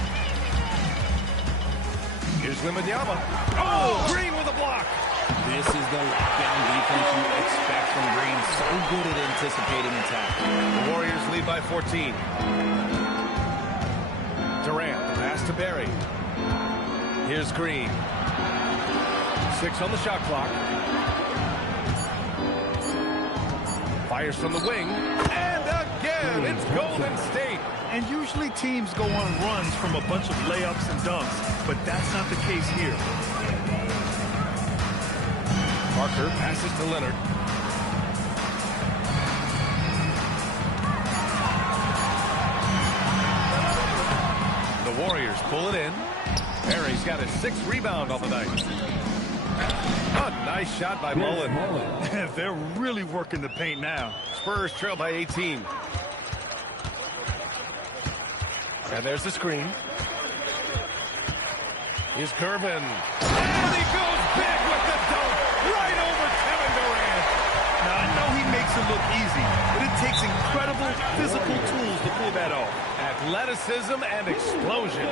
Here's Wembanyama. Oh, Green with a block. This is the lockdown defense you expect from Green. So good at anticipating attack. The Warriors lead by 14. Durant, the pass to Barry. Here's Green. 6 on the shot clock. Fires from the wing. And again, it's Golden State. And usually teams go on runs from a bunch of layups and dunks, but that's not the case here. Parker passes to Leonard. The Warriors pull it in. Barry's got his 6th rebound on the night. A nice shot by Mullen. They're really working the paint now. Spurs trail by 18. And there's the screen. Here's Curvin. And he goes big with the dunk right over Kevin Durant. Now, I know he makes it look easy, but it takes incredible physical tools to pull that off. Athleticism and explosion.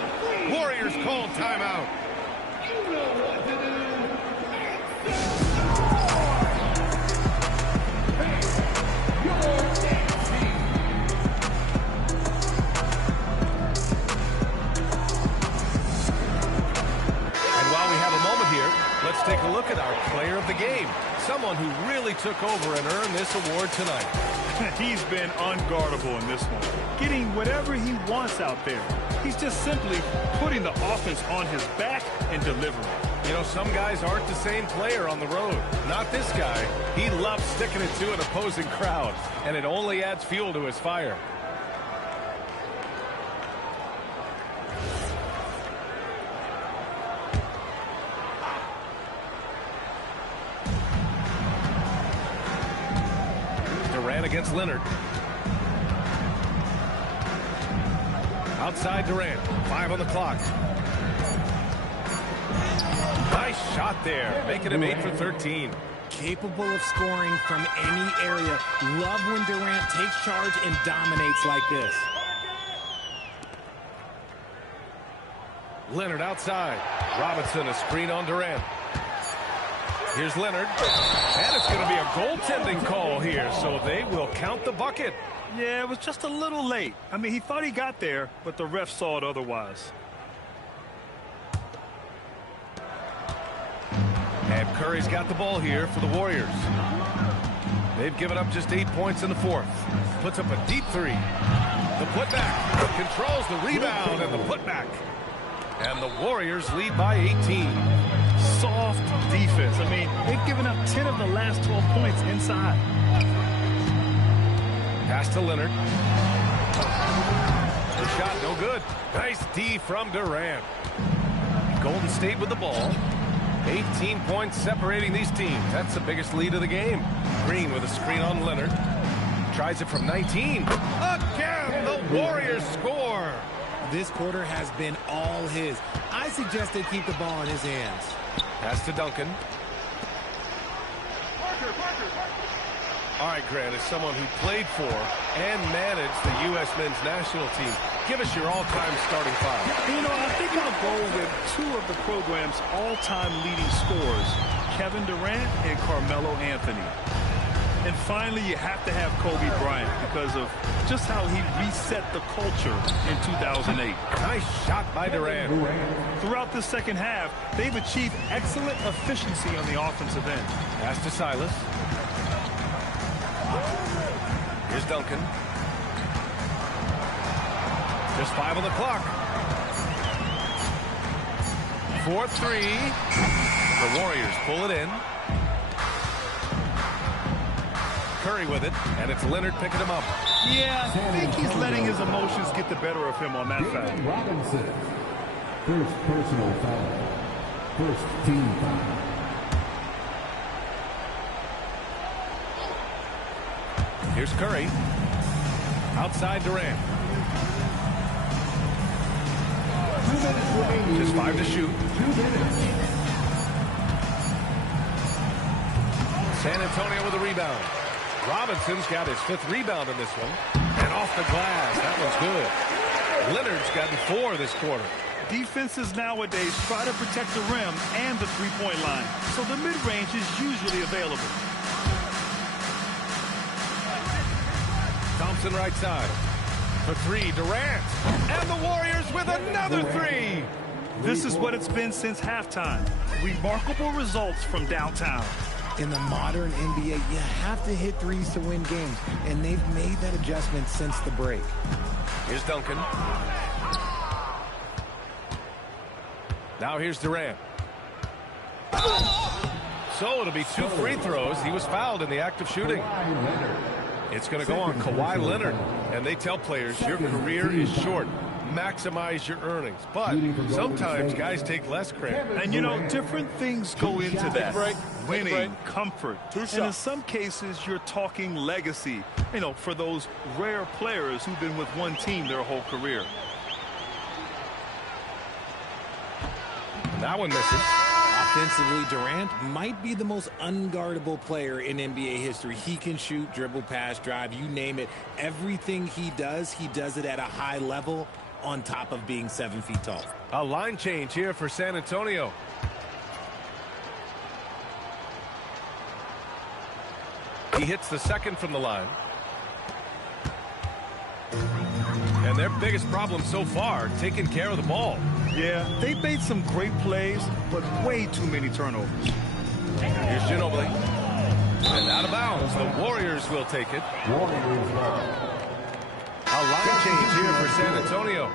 Warriors call timeout. Let's take a look at our player of the game. Someone who really took over and earned this award tonight. He's been unguardable in this one. Getting whatever he wants out there. He's just simply putting the offense on his back and delivering. You know, some guys aren't the same player on the road. Not this guy. He loves sticking it to an opposing crowd, and it only adds fuel to his fire. Against Leonard. Outside Durant. 5 on the clock. Nice shot there. Making him 8 for 13. Capable of scoring from any area. Love when Durant takes charge and dominates like this. Leonard outside. Robinson a screen on Durant. Here's Leonard, and it's going to be a goaltending call here, so they will count the bucket. Yeah, it was just a little late. I mean, he thought he got there, but the ref saw it otherwise. And Curry's got the ball here for the Warriors. They've given up just 8 points in the 4th. Puts up a deep 3. The putback controls the rebound and the putback. And the Warriors lead by 18. Soft defense. I mean, they've given up 10 of the last 12 points inside. Pass to Leonard. The shot no good. Nice D from Durant. Golden State with the ball. 18 points separating these teams. That's the biggest lead of the game. Green with a screen on Leonard. Tries it from 19. Again, the Warriors score. This quarter has been all his. I suggest they keep the ball in his hands. Pass to Duncan. All right, Grant, as someone who played for and managed the U.S. men's national team, give us your all-time starting 5. You know, I think I'll go with 2 of the program's all-time leading scorers, Kevin Durant and Carmelo Anthony. And finally, you have to have Kobe Bryant because of just how he reset the culture in 2008. Nice shot by Durant. Throughout the second half, they've achieved excellent efficiency on the offensive end. Pass to Silas. Here's Duncan. Just 5 on the clock. 4-3. The Warriors pull it in. Curry with it, and it's Leonard picking him up. Yeah, I think he's letting his emotions get the better of him on that side. Robinson, first personal foul, first team foul. Here's Curry. Outside Durant. Just 5 to shoot. San Antonio with a rebound. Robinson's got his 5th rebound in this one. And off the glass. That one's good. Leonard's gotten 4 this quarter. Defenses nowadays try to protect the rim and the three-point line, so the mid-range is usually available. Thompson right side. For three, Durant. And the Warriors with another three. This is what it's been since halftime. Remarkable results from downtown. In the modern NBA, you have to hit threes to win games, and they've made that adjustment since the break. Here's Duncan. Now here's Durant. So it'll be 2 free throws. He was fouled in the act of shooting. It's going to go on Kawhi Leonard. And they tell players, your career is short. Maximize your earnings. But sometimes guys take less credit. And, you know, different things go into that. Winning, comfort. Two And in shots. some cases, you're talking legacy, you know, for those rare players who've been with one team their whole career. And that one misses. Offensively, Durant might be the most unguardable player in NBA history. He can shoot, dribble, pass, drive, you name it. Everything he does it at a high level on top of being 7 feet tall. A line change here for San Antonio. He hits the second from the line. And their biggest problem so far, taking care of the ball. Yeah, they've made some great plays, but way too many turnovers. Here's Ginobili. And out of bounds. The Warriors will take it. A line change here for San Antonio.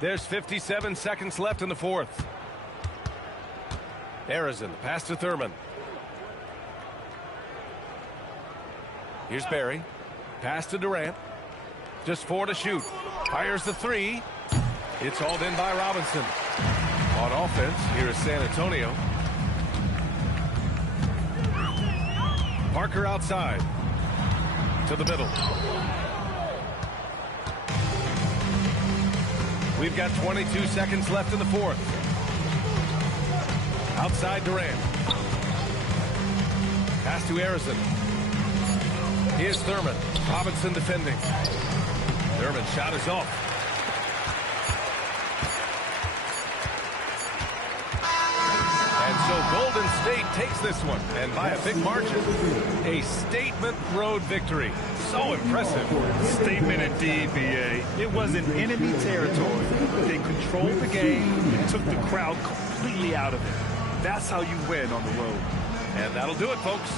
There's 57 seconds left in the fourth. Arizin, pass to Thurman. Here's Barry. Pass to Durant. Just 4 to shoot. Fires the 3. It's hauled in by Robinson. On offense, here is San Antonio. Parker outside. To the middle. We've got 22 seconds left in the fourth. Outside Durant. Pass to Arizin. Here's Thurman. Robinson defending. Thurman's shot is off. And so Golden State takes this one, and by a big margin. A statement road victory. So impressive. Statement indeed, B.A. It was in enemy territory. They controlled the game and took the crowd completely out of it. That's how you win on the road. And that'll do it, folks.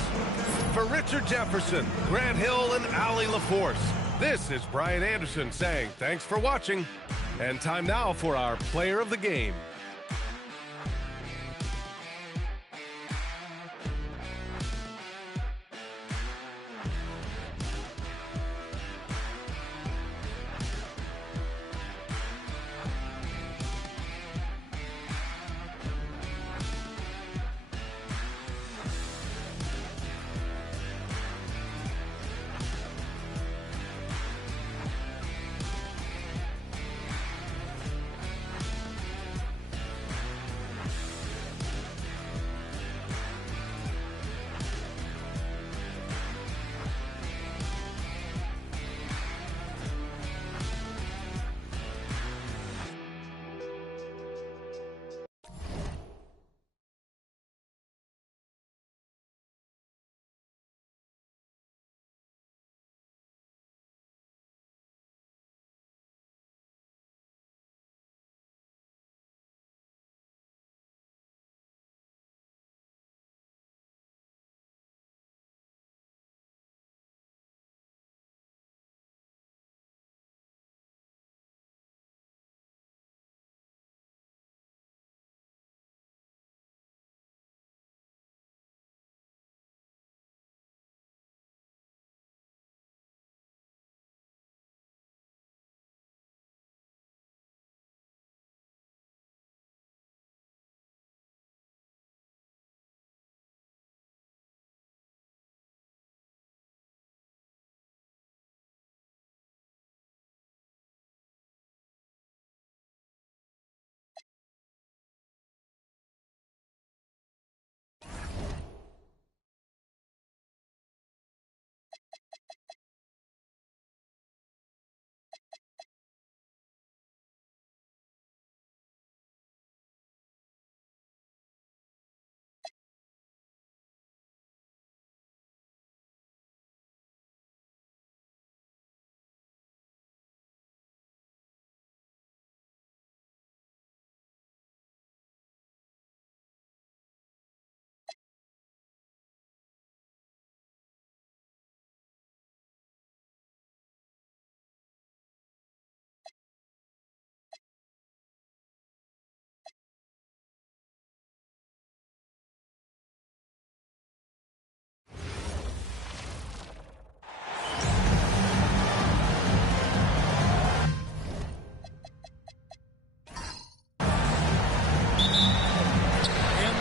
For Richard Jefferson, Grant Hill, and Allie LaForce, this is Brian Anderson saying thanks for watching. And time now for our player of the game.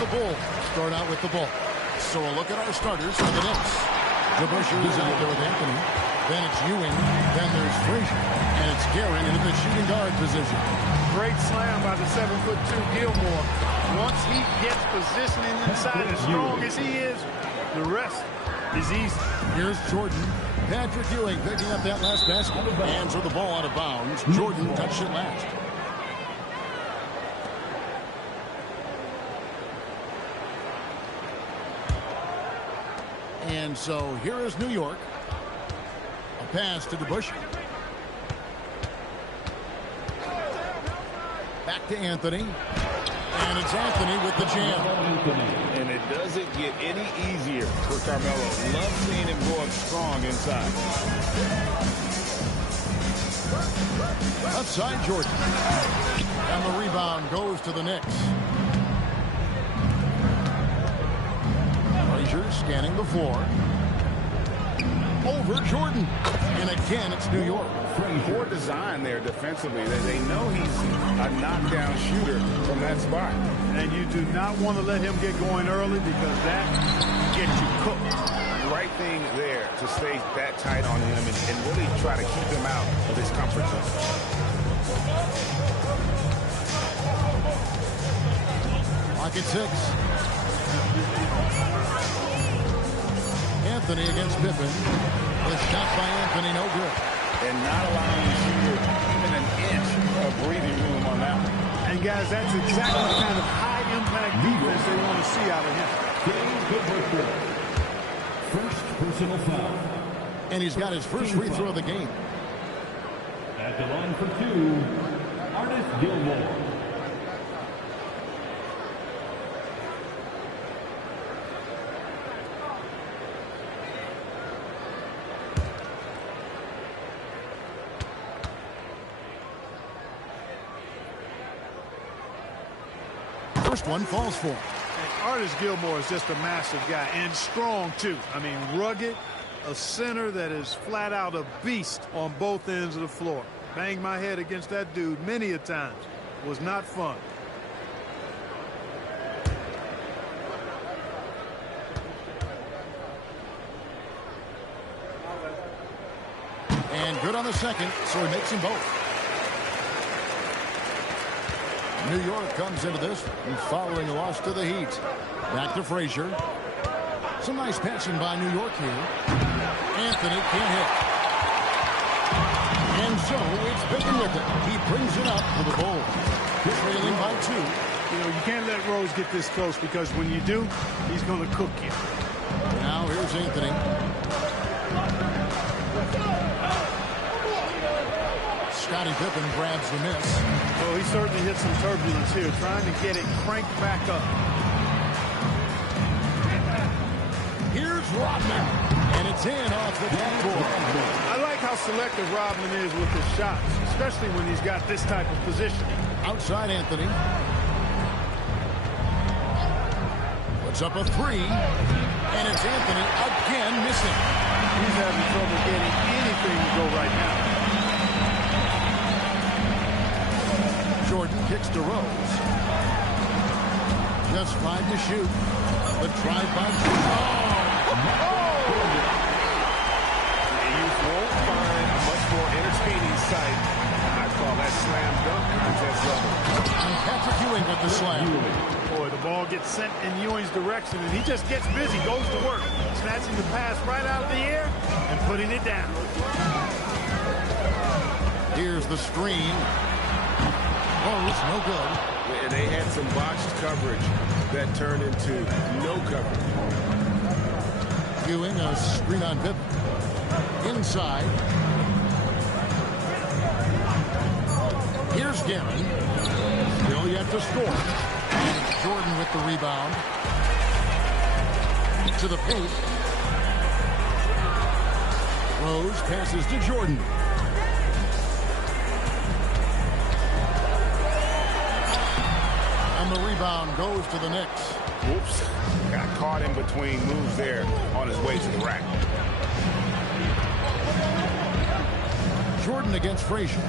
the Bulls start out with the ball. So a look at our starters for the Knicks. DeBusschere is out there with Anthony. Then it's Ewing. Then there's Frazier. And it's Guerin in the shooting guard position. Great slam by the 7'2" Gilmore. Once he gets positioning inside as strong as he is, the rest is easy. Here's Jordan. Patrick Ewing picking up that last basket. Hands with the ball out of bounds. Jordan touched it last. And so here is New York. A pass to DeBusschere. Back to Anthony. And it's Anthony with the jam. And it doesn't get any easier for Carmelo. Love seeing him go up strong inside. Outside Jordan. And the rebound goes to the Knicks. Frazier scanning the floor. Over Jordan. And again, it's New York. Poor design there defensively. They know he's a knockdown shooter from that spot. And you do not want to let him get going early because that gets you cooked. Right thing there to stay that tight on him and really try to keep him out of his comfort zone. Lock at 6. Anthony against Pippen. The shot by Anthony, no good. And not allowing the shooter even an inch of breathing room on that one. And guys, that's exactly the kind of high-impact defense they want to see out of him. First personal foul. And he's got his first free throw of the game. At the line for 2, Artis Gilmore. First one falls for him. Artis Gilmore is just a massive guy and strong too. I mean, rugged, a center that is flat out a beast on both ends of the floor. Banged my head against that dude many a times. Was not fun. And good on the second, so he makes them both. New York comes into this following a loss to the Heat. Back to Frazier. Some nice passing by New York here. Anthony can't hit. And so it's Pippen with it. He brings it up for the Bulls. Trailing by 2. You know, you can't let Rose get this close because when you do, he's going to cook you. Now here's Anthony. Scottie Pippen grabs the miss. Well, he certainly hit some turbulence here, trying to get it cranked back up. Here's Rodman, and it's in off the backboard. I like how selective Rodman is with his shots, especially when he's got this type of positioning. Outside Anthony. Puts up a 3, and it's Anthony again missing. He's having trouble getting anything to go right now. Jordan kicks to Rose. Just 5 to shoot. The drive-by shot. You won't find a much more entertaining sight. I call that slam dunk contest level. And Patrick Ewing with the slam. Boy, the ball gets sent in Ewing's direction, and he just gets busy, goes to work, snatching the pass right out of the air and putting it down. Here's the screen. Close, no good. And they had some botched coverage that turned into no coverage. Ewing, a screen on Pippen. Inside. Here's Guerin. Still yet to score. And Jordan with the rebound. To the paint. Rose passes to Jordan. And the rebound goes to the Knicks. Whoops. Got caught in between moves there on his way to the rack. Jordan against Frazier.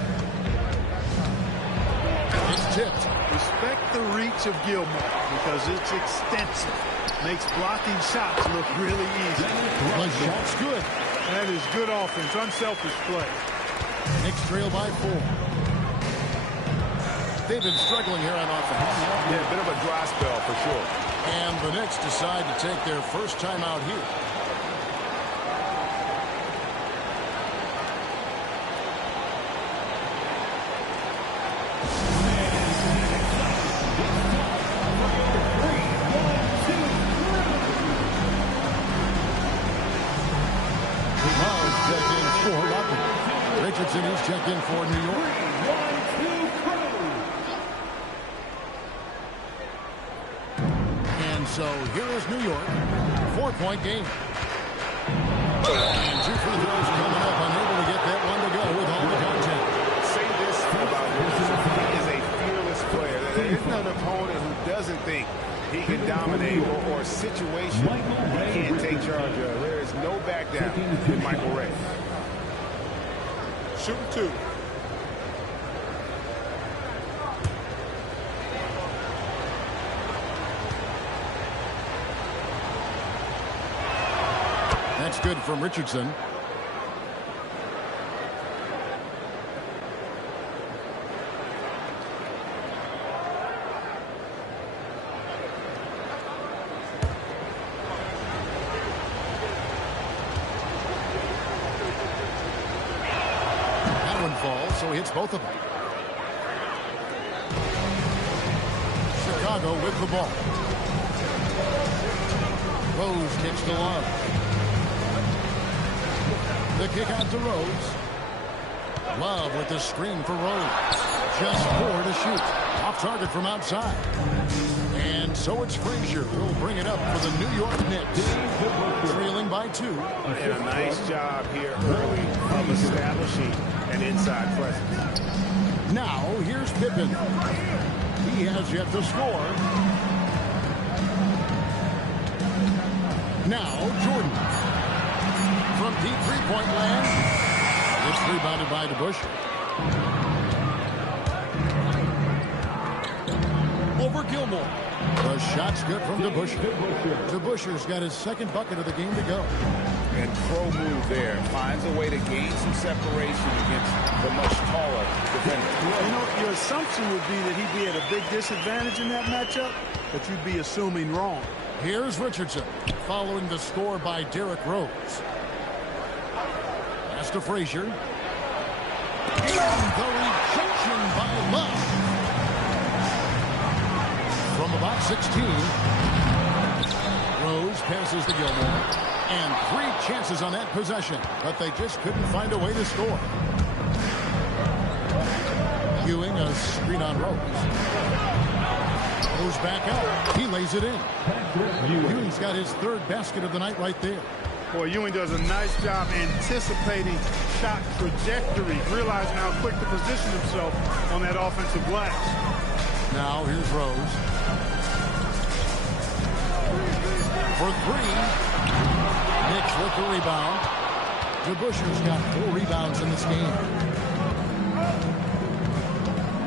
It's tipped. Respect the reach of Gilmore because it's extensive. Makes blocking shots look really easy. The shot's good. That is good offense, unselfish play. Knicks trail by 4. They've been struggling here on offense. Yeah, a bit of a dry spell for sure. And the Knicks decide to take their first time out here. Richardson is checked in for New York. And so here is New York. 4-point game. And 2 free throws coming up. Unable to get that one to go with all the content. Say this about Richardson. He is a fearless player. There isn't an opponent who doesn't think he can dominate or a situation he can't take charge of. There is no back down in Michael Ray. Shooting 2. That's good from Richardson. So he hits both of them. Chicago with the ball. Rose kicks to Love. The kick out to Rose. Love with the screen for Rose. Just 4 to shoot. Off target from outside. And so it's Frazier who'll bring it up for the New York Knicks. Trailing by 2. And a nice job here early of establishing an inside presence. Now here's Pippen. He has yet to score. Now Jordan. From deep three-point land. It's rebounded by DeBusschere. Over Gilmore. The shot's good from DeBusschere. DeBusschere's got his second bucket of the game to go. And pro move there. Finds a way to gain some separation against the much taller defender. You know, your assumption would be that he'd be at a big disadvantage in that matchup, but you'd be assuming wrong. Here's Richardson following the score by Derrick Rose. Pass to Frazier. And the rejection by Love. From about 16. Rose passes to Gilmore. And 3 chances on that possession, but they just couldn't find a way to score. Ewing a screen on Rose. Goes back out. He lays it in. Ewing's got his 3rd basket of the night right there. Boy, Ewing does a nice job anticipating shot trajectory, realizing how quick to position himself on that offensive glass. Now here's Rose. For 3. Knicks with the rebound. DeBusschere's got 4 rebounds in this game.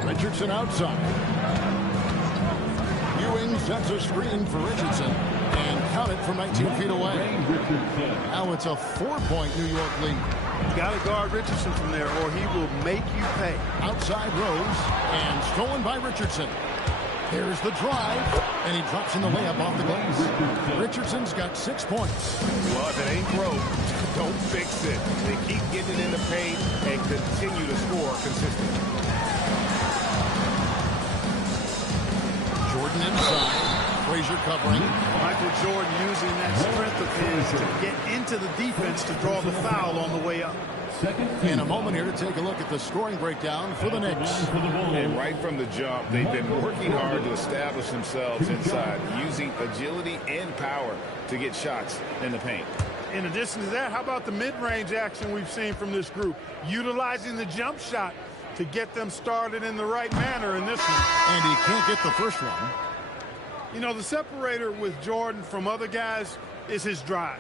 Richardson outside. Ewing sets a screen for Richardson and count it from 19 feet away. Now it's a 4-point New York lead. You got to guard Richardson from there or he will make you pay. Outside Rose and stolen by Richardson. Here's the drive, and he drops in the layup off the glass. Richardson's got 6 points. Well, if it ain't broke, don't fix it. They keep getting it in the paint and continue to score consistently. Jordan inside. Frazier covering. Michael Jordan using that strength of his to get into the defense to draw the foul on the way up. In a moment here to take a look at the scoring breakdown for the Knicks. And right from the jump, they've been working hard to establish themselves inside, using agility and power to get shots in the paint. In addition to that, how about the mid-range action we've seen from this group? Utilizing the jump shot to get them started in the right manner in this one. And he can't get the first one. You know, the separator with Jordan from other guys is his drive.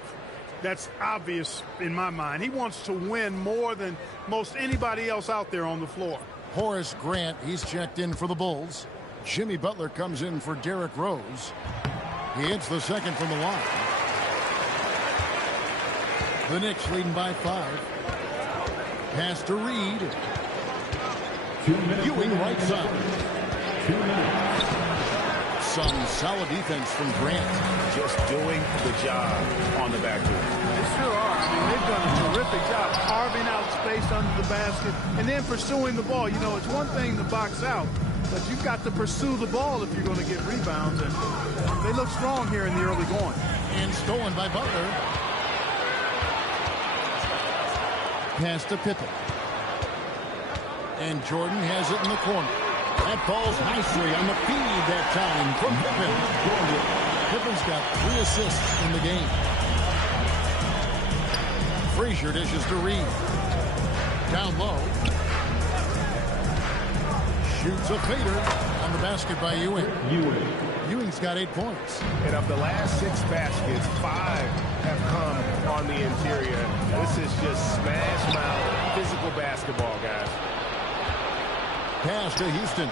That's obvious in my mind. He wants to win more than most anybody else out there on the floor. Horace Grant, he's checked in for the Bulls. Jimmy Butler comes in for Derrick Rose. He hits the second from the line. The Knicks leading by 5. Pass to Reed. Ewing right side. Some solid defense from Grant. Just doing the job on the backboard. They sure are. I mean, they've done a terrific job carving out space under the basket and then pursuing the ball. You know, it's one thing to box out, but you've got to pursue the ball if you're going to get rebounds. And they look strong here in the early going. And stolen by Butler. Pass to Pippen. And Jordan has it in the corner. That falls nicely on the feed that time from Pippen. Pippen's got 3 assists in the game. Frazier dishes to Reed. Down low. Shoots a fader on the basket by Ewing. Ewing's got 8 points. And of the last 6 baskets, 5 have come on the interior. This is just smash mouth physical basketball, guys. Pass to Houston.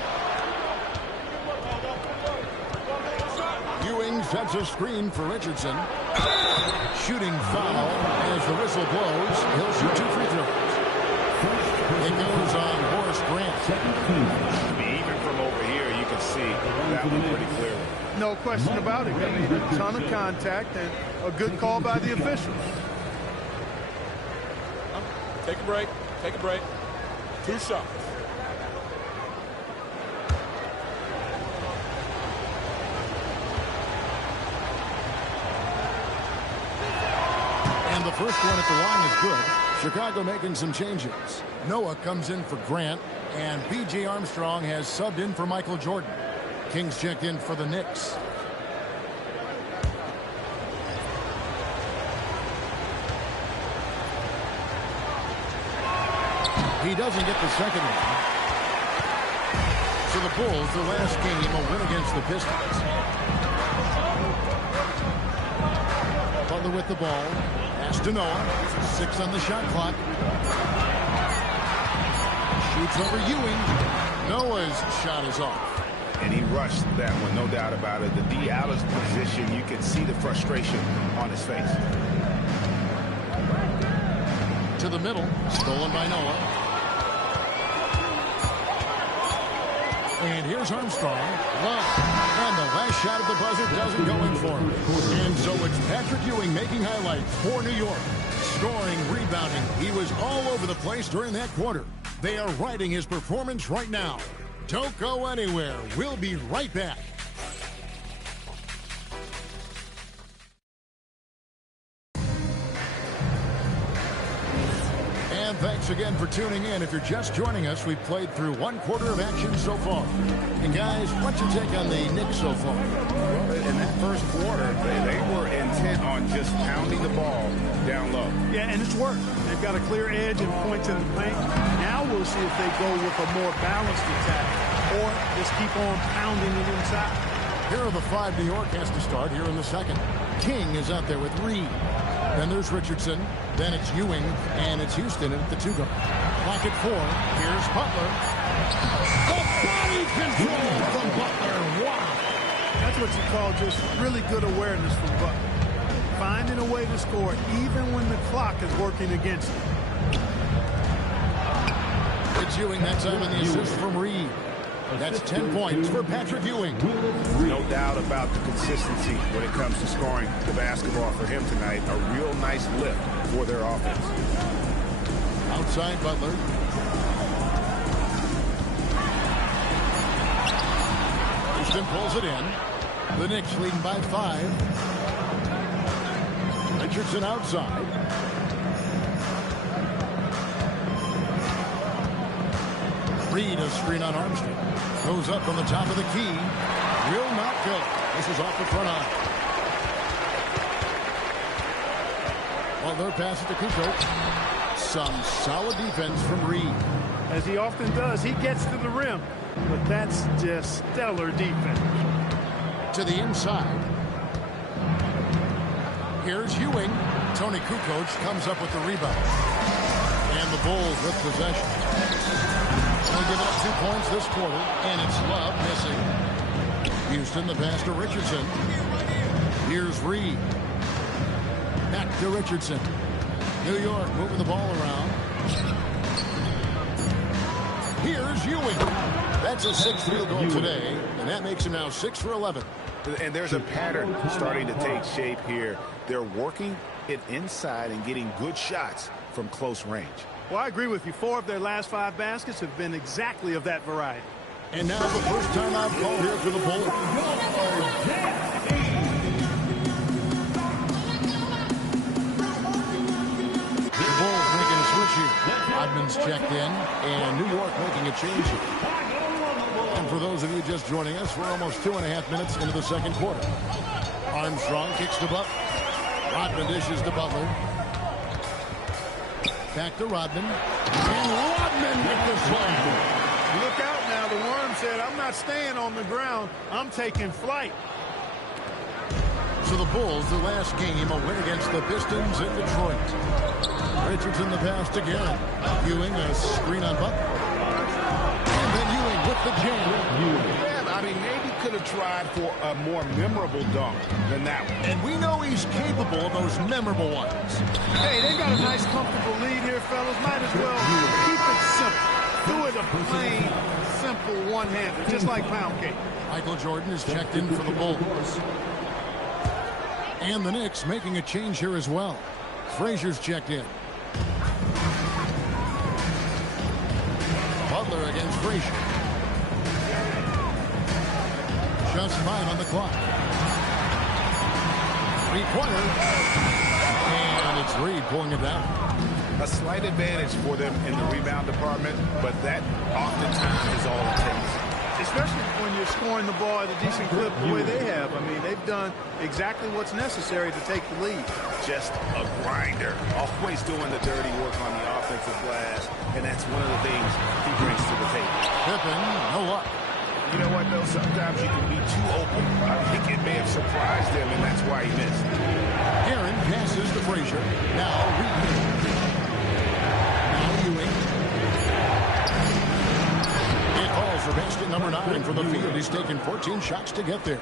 Ewing sets a screen for Richardson. Shooting foul as the whistle blows. He'll shoot 2 free throws. It goes on Horace Grant. Even from over here, you can see that one pretty clearly. No question about it. I mean, a ton of contact and a good call by the officials. Take a break. Take a break. 2 shots. And the first one at the line is good. Chicago making some changes. Noah comes in for Grant, and B.J. Armstrong has subbed in for Michael Jordan. Kings checked in for the Knicks. He doesn't get the second one. So the Bulls, their last game, a win against the Pistons. Butler with the ball. Pass to Noah. 6 on the shot clock. Shoots over Ewing. Noah's shot is off. And he rushed that one, no doubt about it. The D out of position, you can see the frustration on his face. To the middle. Stolen by Noah. And here's Armstrong. Love. And the last shot at the buzzer doesn't go in for him. And so it's Patrick Ewing making highlights for New York. Scoring, rebounding. He was all over the place during that quarter. They are riding his performance right now. Don't go anywhere. We'll be right back. And thanks again for tuning in. If you're just joining us, we've played through 1 quarter of action so far. And guys, what's your take on the Knicks so far? Well, in that first quarter, they were intent on just pounding the ball down low. Yeah, and it's worked. They've got a clear edge and points in the paint. Now we'll see if they go with a more balanced attack or just keep on pounding it inside. Here are the 5 New York has to start here in the second. King is out there with Reed. Then there's Richardson. Then it's Ewing. And it's Houston at the 2-guard. Clock at 4. Here's Butler. The body control from Butler. Wow. That's what you call just really good awareness from Butler. Finding a way to score even when the clock is working against him. It's Ewing that time on the assist from Reed. That's 10 points for Patrick Ewing. No doubt about the consistency when it comes to scoring the basketball for him tonight. A real nice lift for their offense. Outside Butler. Houston pulls it in. The Knicks leading by 5. Richardson outside. Reed a screen on Armstrong. Goes up on the top of the key. Will not go. This is off the front eye. Butler passes to Kukoc. Some solid defense from Reed. As he often does, he gets to the rim. But that's just stellar defense. To the inside. Here's Ewing. Tony Kukoc comes up with the rebound. And the Bulls with possession. They'll give it up 2 points this quarter, and it's Love missing. Houston, the pass to Richardson. Here's Reed. Back to Richardson. New York moving the ball around. Here's Ewing. That's a 6th field goal today, and that makes him now 6 for 11. And there's a pattern starting to take shape here. They're working it inside and getting good shots from close range. Well, I agree with you. 4 of their last 5 baskets have been exactly of that variety. And now the first time I've called here for the Bulls. The Bulls making a switch here. Rodman's checked in, and New York making a change here. And for those of you just joining us, we're almost 2.5 minutes into the second quarter. Armstrong kicks to Butler. Rodman dishes to Butler. Back to Rodman. And Rodman with the slam. Look out now. The Worm said, I'm not staying on the ground. I'm taking flight. So the Bulls, their last game, a win against the Pistons in Detroit. Richardson the pass to Garrett. Ewing a screen on Butler. And then Ewing with the jam. Yeah, I mean, maybe could have tried for a more memorable dunk than that one. And we know he's capable of those memorable ones. Hey, they got a nice, comfortable lead here, fellas. Might as well keep it simple. Do it a plain, simple one-hander, just like pound cake. Michael Jordan is checked in for the Bulls. And the Knicks making a change here as well. Frazier's checked in. Butler against Frazier. Just 5 on the clock. 3-pointer. And it's Reed pulling it down. A slight advantage for them in the rebound department, but that oftentimes is all it takes. Especially when you're scoring the ball at a decent clip the way they have. I mean, they've done exactly what's necessary to take the lead. Just a grinder. Always doing the dirty work on the offensive glass, and that's one of the things he brings to the table. Pippen, no luck. You know what, though? Sometimes you can be too open. I think it may have surprised him, and that's why he missed. Aaron passes to Frazier. Now Reed. It calls for basket number 9 from the field. He's taken 14 shots to get there.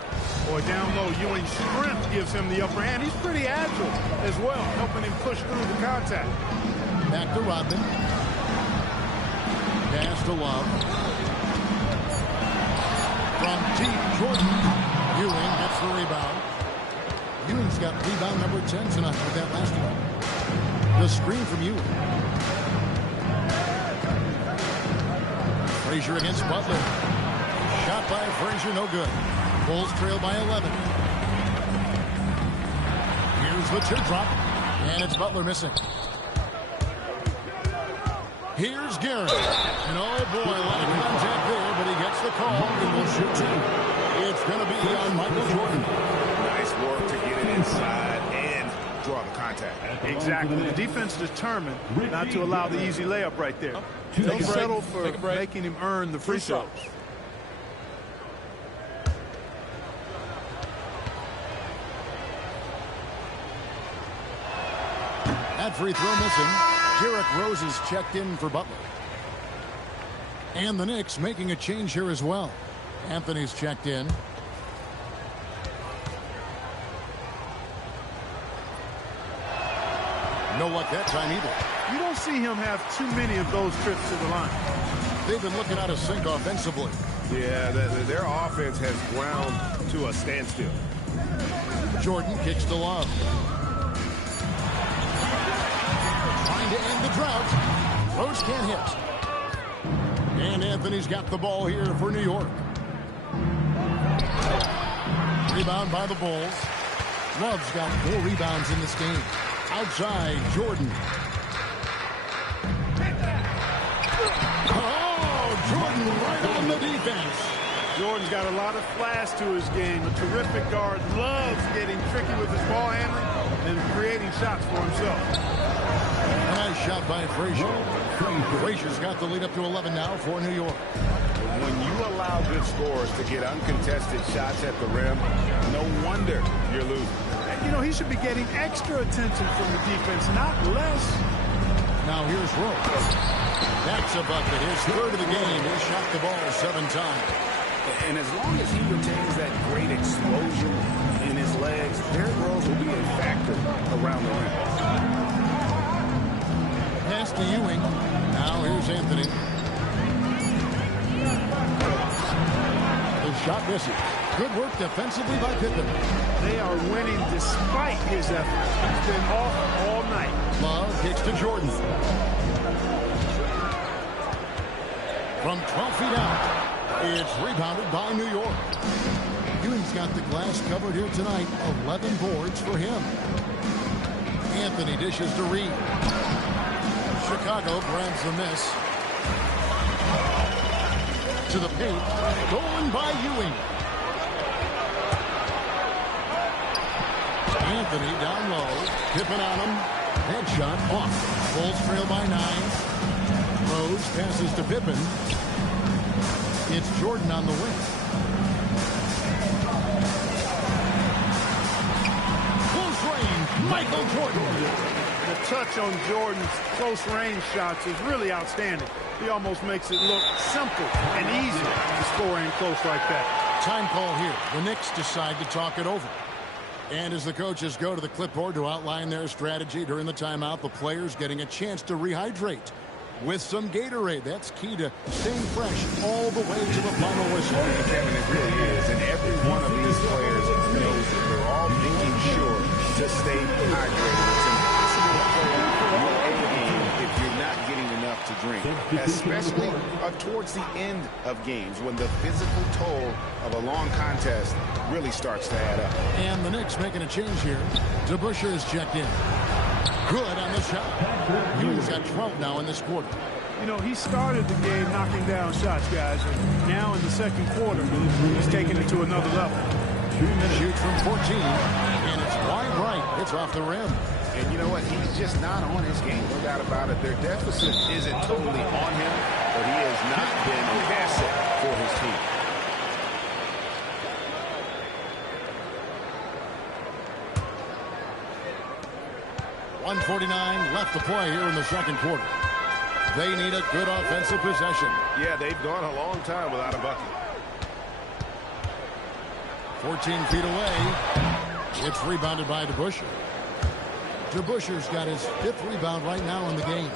Boy, down low, Ewing's strength gives him the upper hand. He's pretty agile as well, helping him push through the contact. Back to Rodman. Pass to Love. From deep, Jordan. Ewing gets the rebound. Ewing's got rebound number 10 tonight with that last one. The screen from Ewing. Frazier against Butler. Shot by Frazier, no good. Bulls trail by 11. Here's the teardrop, and it's Butler missing. Here's Garrett. And oh boy, a lot of contact there, but he gets the call and will shoot 2. It's going to be on Michael Jordan. Nice work to get it inside and draw the contact. Exactly. The defense determined not to allow the easy layup right there. They settled for making him earn the free throws. That free throw missing. Derrick Rose is checked in for Butler. And the Knicks making a change here as well. Anthony's checked in. No luck that time either. You don't see him have too many of those trips to the line. They've been looking out of sync offensively. Yeah, their offense has ground to a standstill. Jordan kicks to Love. Trying to end the drought. Rose can't hit. And Anthony's got the ball here for New York. Rebound by the Bulls. Love's got 4 rebounds in this game. Outside, Jordan. Oh, Jordan right on the defense. Jordan's got a lot of flash to his game. A terrific guard. Loves getting tricky with his ball handling and creating shots for himself. Nice shot by Frazier. Frazier's got the lead up to 11 now for New York. When you allow good scorers to get uncontested shots at the rim, no wonder you're losing. You know, he should be getting extra attention from the defense, not less. Now here's Rose. That's a bucket. His third of the game. He shot the ball 7 times. And as long as he retains that great explosion in his legs, Derrick Rose will be a factor around the rim. Pass to Ewing. Now here's Anthony. The shot misses. Good work defensively by Pippen. They are winning despite his efforts. He's been off all night. Love kicks to Jordan. From 12 feet out, it's rebounded by New York. Ewing's got the glass covered here tonight. 11 boards for him. Anthony dishes to Reed. Chicago grabs the miss. To the paint. Stolen by Ewing. Anthony down low. Pippen on him. Headshot off. Bulls trail by 9. Rose passes to Pippen. It's Jordan on the wing. Close range. Michael Jordan. The touch on Jordan's close range shots is really outstanding. He almost makes it look simple and easy to score in close like that. Time call here. The Knicks decide to talk it over. And as the coaches go to the clipboard to outline their strategy during the timeout, the players getting a chance to rehydrate with some Gatorade. That's key to staying fresh all the way to the final whistle. Kevin, it really is. And every one of these players knows that they're all making sure to stay hydrated. It's impossible to play your A game if you're not getting enough to drink, especially towards the end of games when the physical toll of a long contest really starts to add up. And the Knicks making a change here. DeBusschere is checked in. Good on the shot. Ewing's got 12 now in this quarter. You know, he started the game knocking down shots, guys, and now in the second quarter, he's taking it to another level. Shoots from 14, and it's wide right. It's off the rim. And you know what? He's just not on his game. No doubt about it. Their deficit isn't totally on him, but he has not been an asset for his team. .149 left to play here in the second quarter. They need a good offensive possession. Yeah, they've gone a long time without a bucket. 14 feet away. It's rebounded by DeBusschere. DeBusschere's got his 5th rebound right now in the game.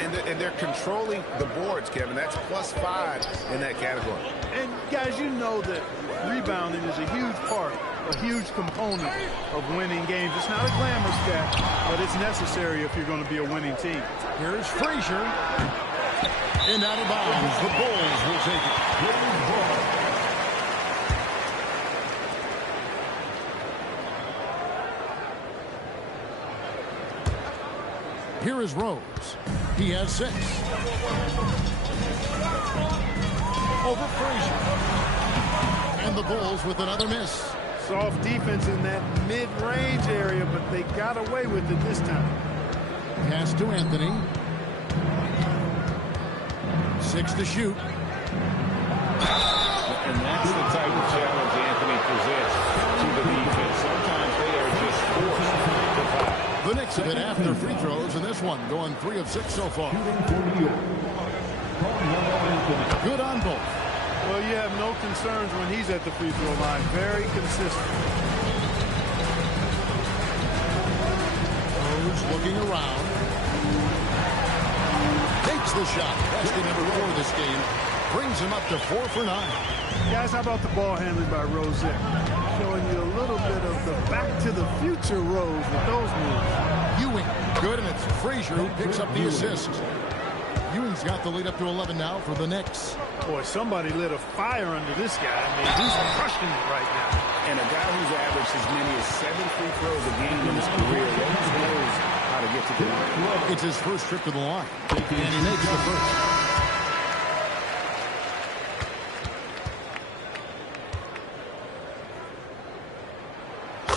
And they're controlling the boards, Kevin. That's +5 in that category. And, guys, you know that rebounding is a huge part, a huge component of winning games. It's not a glamour stat, but it's necessary if you're going to be a winning team. Here's Frazier. And out of bounds. The Bulls will take it. Here is Rose. He has 6. Over Frazier. And the Bulls with another miss. Soft defense in that mid-range area, but they got away with it this time. Pass to Anthony. 6 to shoot. And that's the type of challenge Anthony presents to the defense. Sometimes they are just forced to foul. The Knicks have hit after free throws in this one, going 3 of 6 so far. Good on both. Well, you have no concerns when he's at the free throw line. Very consistent. Rose looking around. Takes the shot. Basket number 4 this game. Brings him up to 4 for 9. Guys, how about the ball handling by Rose? Showing you a little bit of the back-to-the-future Rose with those moves. Ewing, good, and it's Frazier who picks up the assist. Ewing's got the lead up to 11 now for the Knicks. Boy, somebody lit a fire under this guy. I mean, he's crushing it right now. And a guy who's averaged as many as 7 free throws a game in his career always knows how to get to the line. It's his first trip to the line, and he makes the first.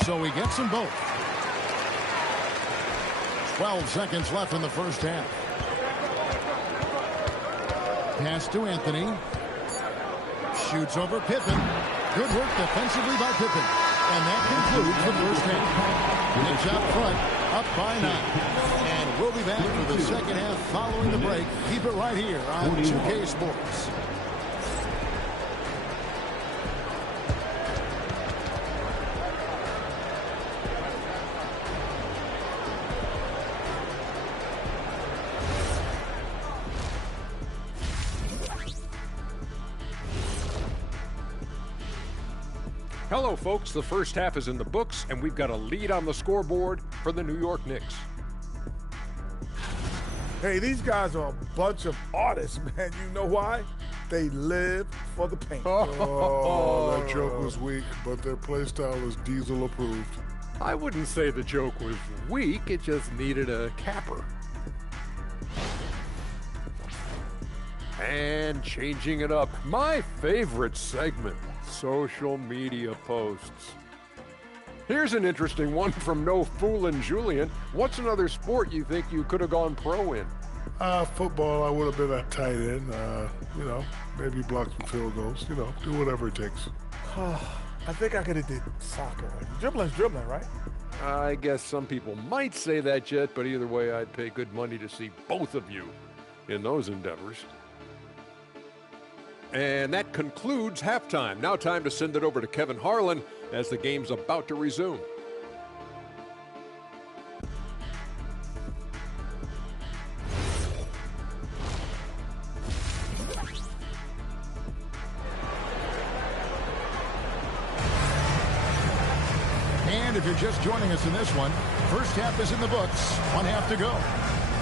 So he gets them both. 12 seconds left in the first half. Pass to Anthony. Shoots over Pippen. Good work defensively by Pippen. And that concludes the first half. Knicks out front. up by 9. And we'll be back for the second half following the break. Keep it right here on 2K Sports. Hello, folks. The first half is in the books, and we've got a lead on the scoreboard for the New York Knicks. Hey, these guys are a bunch of artists, man. You know why? They live for the paint. Oh, that joke was weak, but their play style is Diesel approved. I wouldn't say the joke was weak. It just needed a capper. And changing it up, my favorite segment, social media posts. Here's an interesting one from No Foolin' Julian. What's another sport you think you could have gone pro in? Football, I would have been a tight end. Maybe block some field goals. Do whatever it takes. I think I could have did soccer. Dribbling's dribbling, right? I guess some people might say that, Jet, but either way, I'd pay good money to see both of you in those endeavors. And that concludes halftime. Now time to send it over to Kevin Harlan as the game's about to resume. And if you're just joining us in this one, first half is in the books. 1 half to go.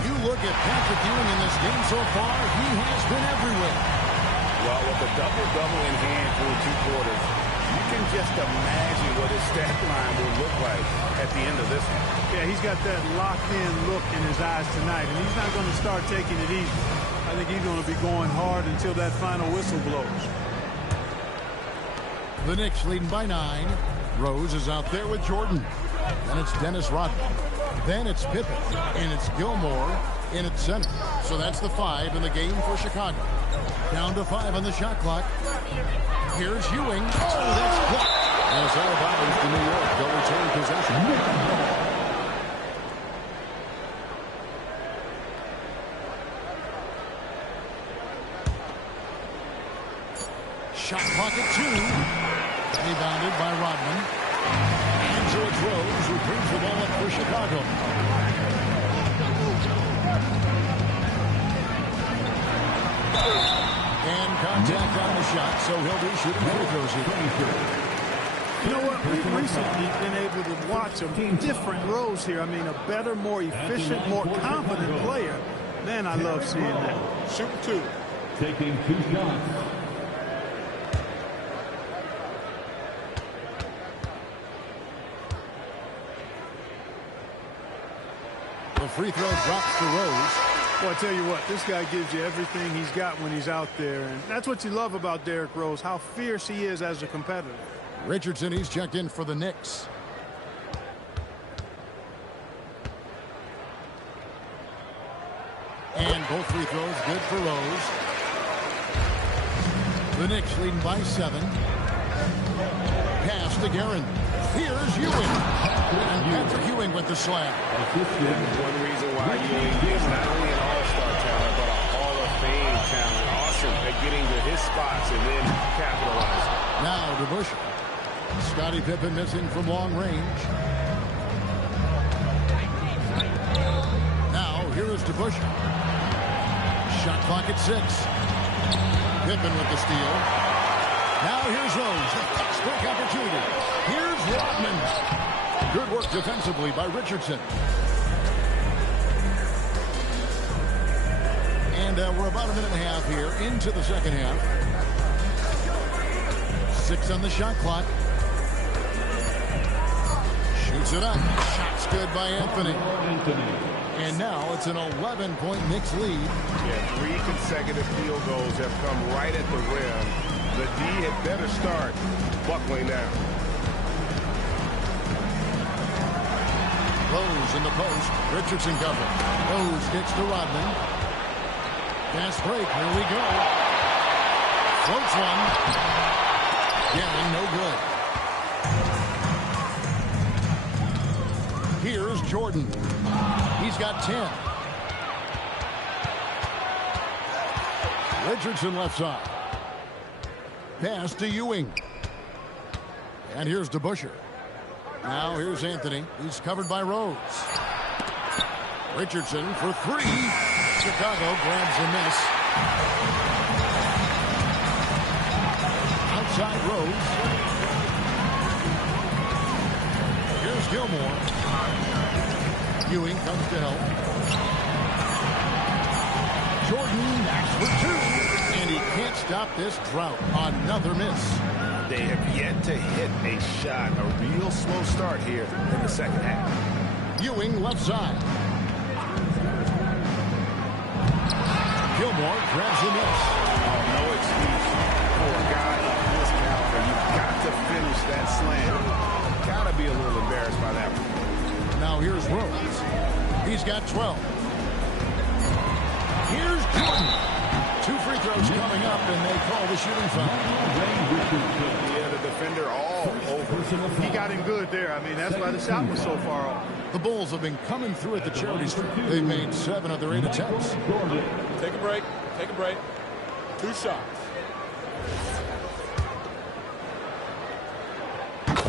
You look at Patrick Ewing in this game so far, he has been everywhere. Well, with a double-double in hand through 2 quarters, you can just imagine what his stat line will look like at the end of this one. Yeah, he's got that locked-in look in his eyes tonight, and he's not going to start taking it easy. I think he's going to be going hard until that final whistle blows. The Knicks leading by 9. Rose is out there with Jordan. Then it's Dennis Rodman. Then it's Pippen. And it's Gilmore in at center. So that's the 5 in the game for Chicago. Down to 5 on the shot clock. Here's Ewing. Oh, that's blocked. And it's out of bounds to New York. They'll return possession. Shot clock at 2. Rebounded by Rodman. And so it's Rose who brings the ball up for Chicago. And contact on the shot, so he'll be shooting free throws here. You know what? We've recently been able to watch a different Rose here. I mean, a better, more efficient, more confident player. Man, I love seeing that. Shooting 2. Taking 2 shots. The free throw drops to Rose. Well, I tell you what, this guy gives you everything he's got when he's out there. And that's what you love about Derrick Rose, how fierce he is as a competitor. Richardson, he's checked in for the Knicks. And both free throws good for Rose. The Knicks leading by 7. Pass to Guerin. Here's Ewing. And Patrick Ewing with the slam. One reason why Ewing is not only an all-star talent, but a Hall of Fame talent. Awesome at getting to his spots and then capitalizing. Now to Bush. Scottie Pippen missing from long range. Now here is to Bush. Shot clock at 6. Pippen with the steal. Now here's Rose. The fast-break opportunity. Here's Rodman. Good work defensively by Richardson. And we're about a minute and a half here into the second half. 6 on the shot clock. Shoots it up. Shot's good by Anthony. And now it's an 11-point Knicks lead. Yeah, 3 consecutive field goals have come right at the rim. The D had better start buckling down. Rose in the post. Richardson covered. Rose gets to Rodman. Fast break. Here we go. Floats one. Guerin, no good. Here's Jordan. He's got 10. Richardson left side. Pass to Ewing. And here's DeBusschere. Now here's Anthony. He's covered by Rhodes. Richardson for 3. Chicago grabs the miss. Outside Rhodes. Here's Gilmore. Ewing comes to help. Jordan backs for 2. And he can't stop this drought. Another miss. They have yet to hit a shot, a real slow start here in the second half. Ewing left side. Gilmore grabs the miss. Oh, no excuse for a guy of this caliber. You've got to finish that slam. Got to be a little embarrassed by that one. Now here's Rhodes. He's got 12. Here's Jordan. 2 free throws coming up, and they call the shooting foul. Yeah, the defender all over. He got him good there. I mean, that's why the shot was so far off. The Bulls have been coming through at the charity stripe. They've made 7 of their 8 attempts. Take a break. Take a break. 2 shots.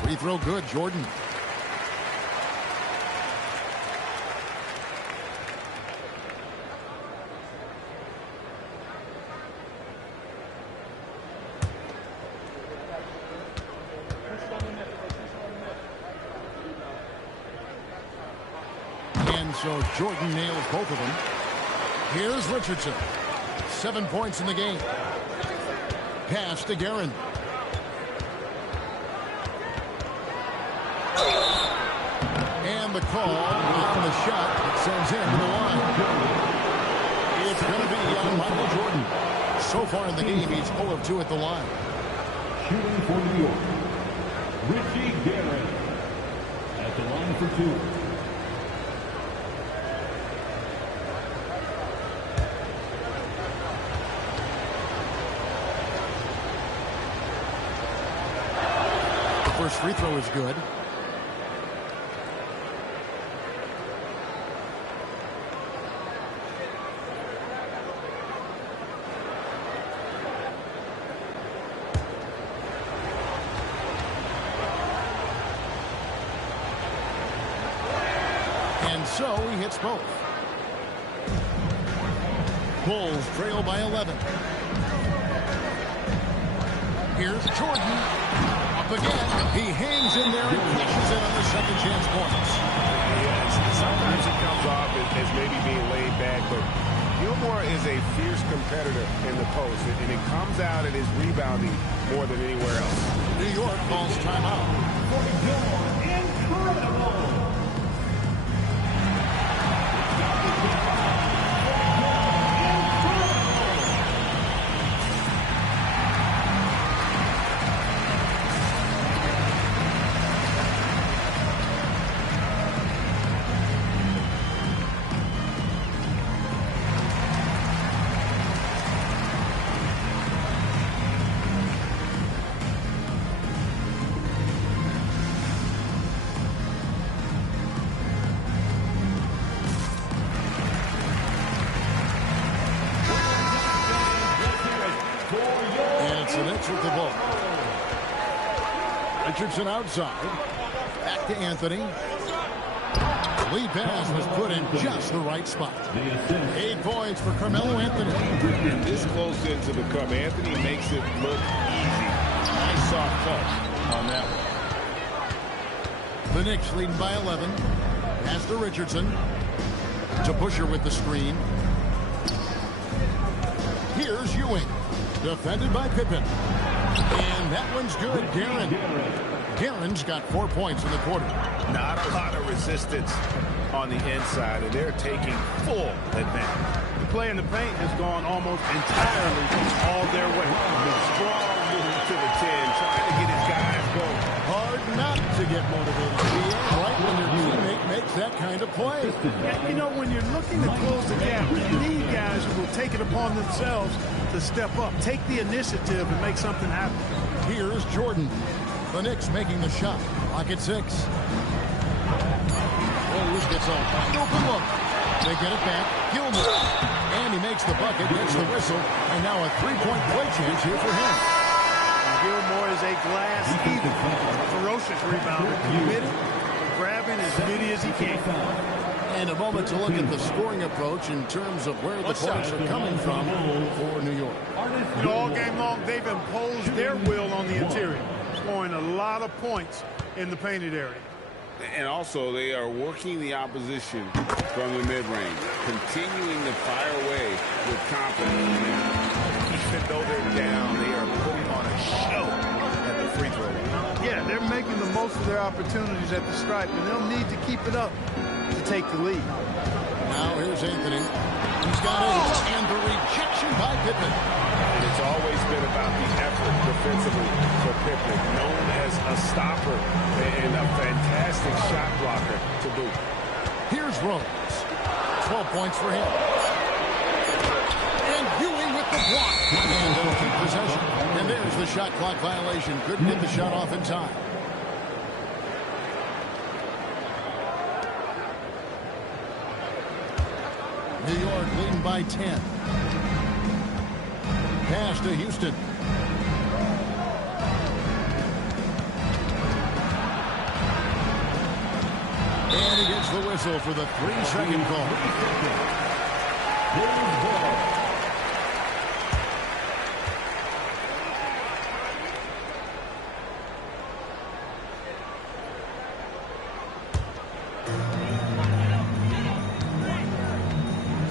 Free throw good, Jordan. So Jordan nails both of them. Here's Richardson. 7 points in the game. Pass to Guerin. And the call on the shot that sends him to the line. It's going to be on Michael Jordan. So far in the game, he's 0 of 2 at the line. Shooting for New York, Richie Guerin at the line for 2. First free throw is good. And so he hits both. Bulls trail by 11. Here's Jordan. Again, he hangs in there and pushes in on the second chance points. Yes, sometimes it comes off as maybe being laid back, but Gilmore is a fierce competitor in the post, and it comes out in his rebounding more than anywhere else. New York calls timeout. Incredible! With the ball. Richardson outside. Back to Anthony. Lead pass was put in just the right spot. 8 points for Carmelo Anthony. This close into the cup, Anthony makes it look easy. Nice soft touch on that one. The Knicks leading by 11. Pass to Richardson. To Busher with the screen. Here's Ewing. Defended by Pippen. And that one's good. Guerin's got 4 points in the quarter. Not a lot of resistance on the inside, and they're taking full advantage. The play in the paint has gone almost entirely all their way. Strong move to the 10, trying to get his guys going. Hard not to get motivated. Right when your teammate makes that kind of play. You know, when you're looking to close the gap, you need guys who will take it upon themselves to step up, take the initiative, and make something happen. Here's Jordan. The Knicks making the shot. Clock at 6. Rose gets a wide open look. They get it back. Gilmore. And he makes the bucket, gets the whistle, and now a three-point play chance here for him. Gilmore is a glass eater, a ferocious rebounder, committed to grabbing as many as he can. And a moment to look at the scoring approach in terms of where the points are coming from for New York. All game long, they've imposed their will on the interior, scoring a lot of points in the painted area. And also, they are working the opposition from the mid-range, continuing to fire away with confidence. Even though they're down, they are putting on a show at the free throw line. Yeah, they're making the most of their opportunities at the stripe, and they'll need to keep it up to take the lead. Now here's Anthony. He's got it, and the rejection by Pippen. It's always been about the effort defensively for Pippen, known as a stopper and a fantastic shot blocker to boot. Here's Rose. 12 points for him. And Ewing with the block. And they'll keep possession. And there's the shot clock violation. Couldn't get the shot off in time. New York leading by 10. Pass to Houston. And he gets the whistle for the 3-second call.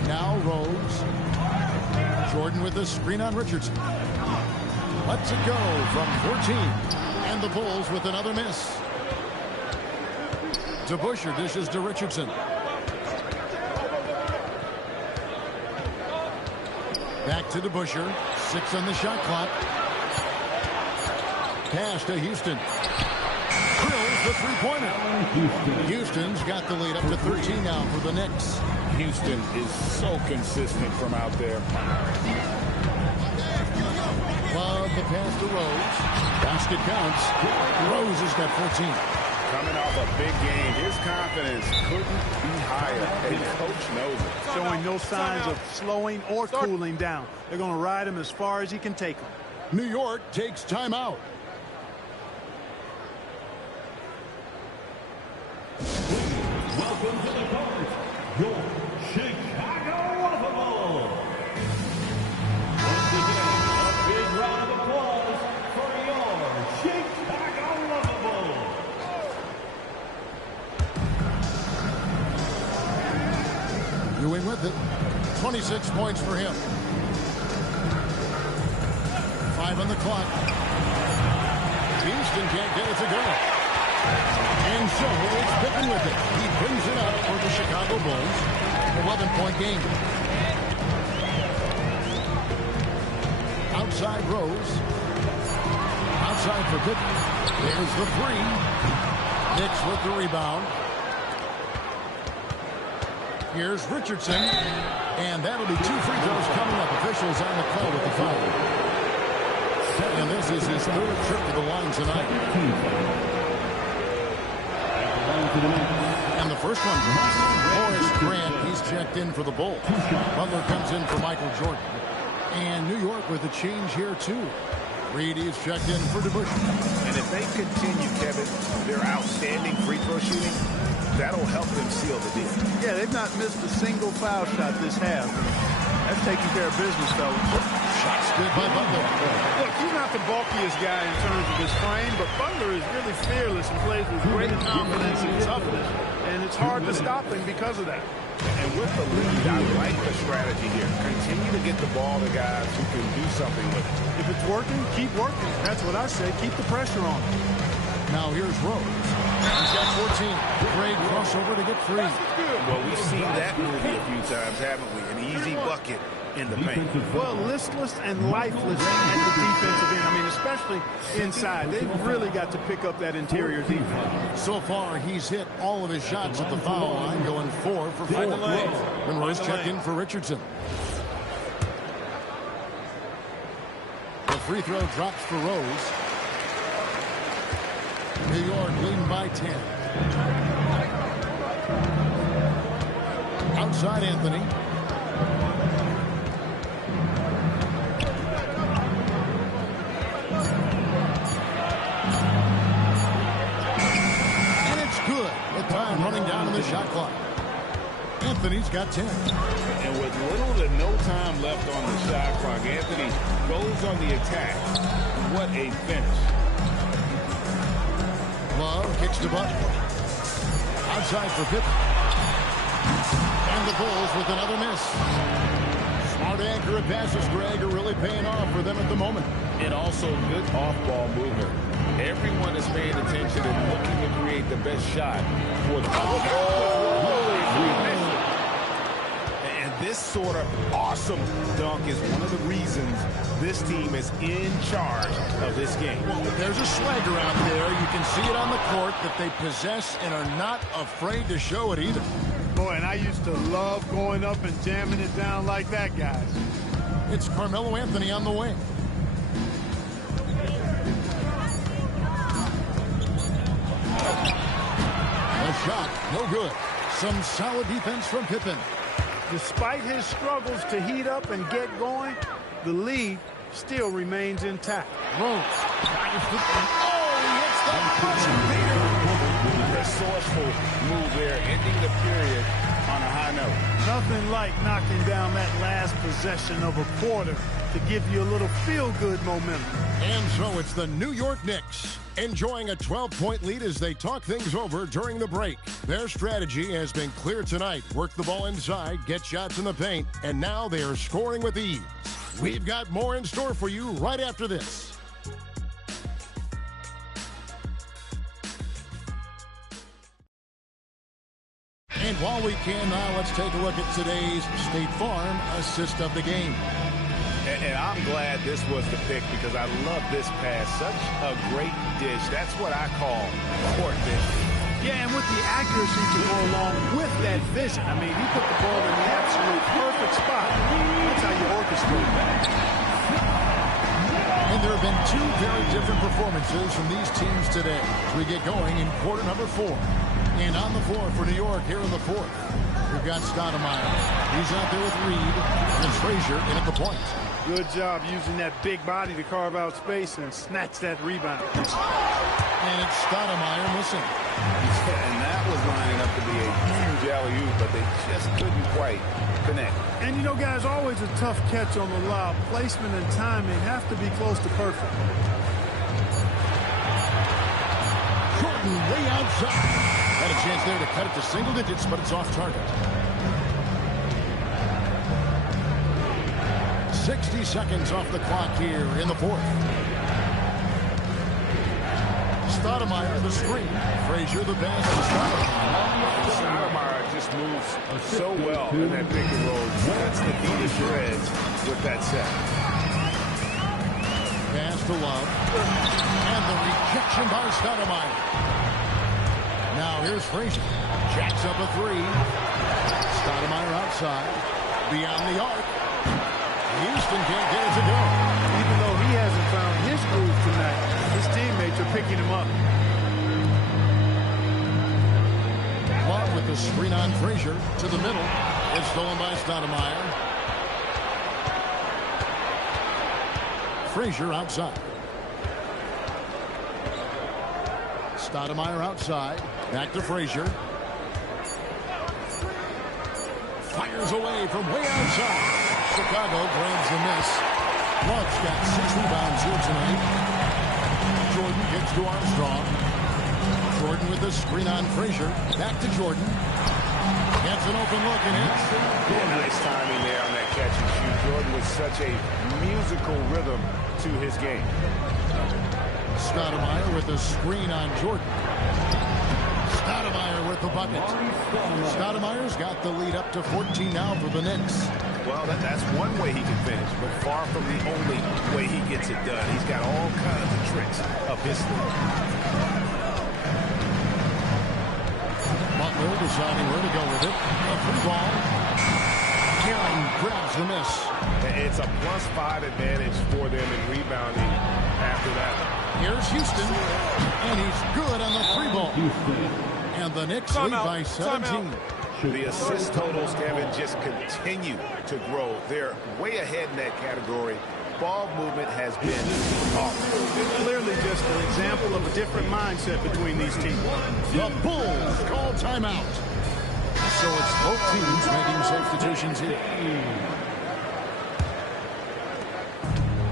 Now Rose. Jordan with the screen on Richardson. Lets it go from 14. And the Bulls with another miss. To Busher, dishes to Richardson. Back to DeBuscher. 6 on the shot clock. Pass to Houston. Drills the three-pointer. Houston's got the lead up to 13 now for the Knicks. Houston is so consistent from out there. Love the pass to Rose. Basket counts. Rose has got 14. Coming off a big game, his confidence couldn't be higher, and the coach knows it. Showing no signs of slowing or cooling down. They're going to ride him as far as he can take him. New York takes timeout. Welcome to the court, your Chicago Waterfall. Once again, a big round of applause for your Chicago Waterfall. Ewing with it. 26 points for him. 5 on the clock. Houston can't get it to go. And so it's Pippen with it. He brings it up for the Chicago Bulls. 11-point game. Outside Rose. Outside for Pippen. There's the 3. Knicks with the rebound. Here's Richardson. And that'll be 2 free throws coming up. Officials on the call with the foul. And this is his 3rd trip to the line tonight. And the first one, Horace Grant, he's checked in for the Bulls. Butler comes in for Michael Jordan. And New York with a change here, too. Reed is checked in for DeBuscher. And if they continue, Kevin, their outstanding free throw shooting, that'll help them seal the deal. Yeah, they've not missed a single foul shot this half. That's taking care of business, fellas. Shots good by Butler. Look, he's not the bulkiest guy in terms of his frame, but Butler is really fearless and plays with great confidence and toughness. And it's hard to stop him because of that. And with the lead, I like the strategy here. Continue to get the ball to guys who can do something with it. If it's working, keep working. That's what I say. Keep the pressure on. Now here's Rose. He's got 14. Great crossover to get free. Well, we've seen that movie a few times, haven't we? An easy bucket in the paint. Well, listless and lifeless at the defensive end. I mean, especially inside. They've really got to pick up that interior defense. So far, he's hit all of his shots at the foul line, going 4 for 4. And Rose checked in for Richardson. The free throw drops for Rose. New York leading by 10. outside Anthony. And it's good with time running down in the shot clock. Anthony's got 10. And with little to no time left on the shot clock, Anthony goes on the attack. What a finish. Love kicks to Butler. Outside for Pippen. And the Bulls with another miss. Smart accurate passes, Greg, are really paying off for them at the moment. And also good off-ball movement. Everyone is paying attention and looking to create the best shot for the And this sort of awesome dunk is one of the reasons this team is in charge of this game. There's a swagger out there. You can see it on the court that they possess and are not afraid to show it either. Boy, and I used to love going up and jamming it down like that, guys. It's Carmelo Anthony on the wing. A shot, no good. Some solid defense from Pippen. Despite his struggles to heat up and get going, the lead still remains intact. Rose. Oh, he hits the buzzer beater. Resourceful move there, ending the period on a high note. Nothing like knocking down that last possession of a quarter to give you a little feel-good momentum. And so it's the New York Knicks enjoying a 12-point lead as they talk things over during the break. Their strategy has been clear tonight. Work the ball inside, get shots in the paint, and now they are scoring with ease. We've got more in store for you right after this. And while we can now, let's take a look at today's State Farm assist of the game. And I'm glad this was the pick because I love this pass. Such a great dish. That's what I call court vision. Yeah, and with the accuracy to go along with that vision. I mean, he put the ball in the absolute perfect spot. That's how you orchestrate that. And there have been two very different performances from these teams today as we get going in quarter number 4. And on the floor for New York here in the 4th, we've got Stoudemire. He's out there with Reed, and Frazier in at the point. Good job using that big body to carve out space and snatch that rebound. And it's Stoudemire missing. And that was lining up to be a huge alley-oop, but they just couldn't quite connect. And, you know, guys, always a tough catch on the lob. Placement and timing have to be close to perfect. Jordan way outside. Had a chance there to cut it to single digits, but it's off target. 60 seconds off the clock here in the 4th. Stoudemire the screen. Frazier the pass to Stoudemire. Stoudemire just moves so well in that pick and roll. That's the beat of shreds with that set. Pass to Love. And the rejection by Stoudemire. Now here's Frazier. Jacks up a 3. Stoudemire outside. Beyond the arc. Houston can't get it to go. Even though he hasn't found his groove tonight, his teammates are picking him up. Love with the screen on Frazier to the middle. It's stolen by Stoudemire. Frazier outside. Stoudemire outside. Back to Frazier. Fires away from way outside. Chicago grabs the miss. Love's got 6 rebounds here tonight. Jordan gets to Armstrong. Jordan with the screen on Frazier. Back to Jordan. Gets an open look and hits. Yeah, nice timing there on that catch and shoot. Jordan with such a musical rhythm to his game. Stoudemire with the screen on Jordan. Stoudemire with the bucket. Stoudemire's got the lead up to 14 now for the Knicks. Well, that's one way he can finish, but far from the only way he gets it done. He's got all kinds of tricks up his sleeve. Butler deciding where to go with it. A free ball. Herring grabs the miss. It's a +5 advantage for them in rebounding after that. Here's Houston, and he's good on the free ball. And the Knicks lead by 17. The assist totals, Kevin, just continue to grow. They're way ahead in that category. Ball movement has been off. Clearly just an example of a different mindset between these teams. The Bulls call timeout. So it's both teams making substitutions here.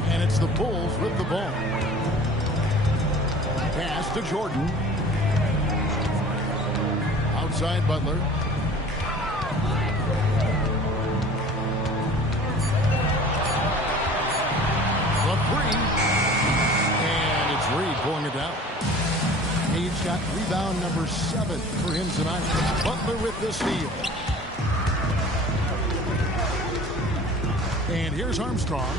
And it's the Bulls with the ball. Pass to Jordan. Outside Butler. The three. And it's Reed pulling it down. He's got rebound number 7 for him tonight. Butler with the steal. And here's Armstrong.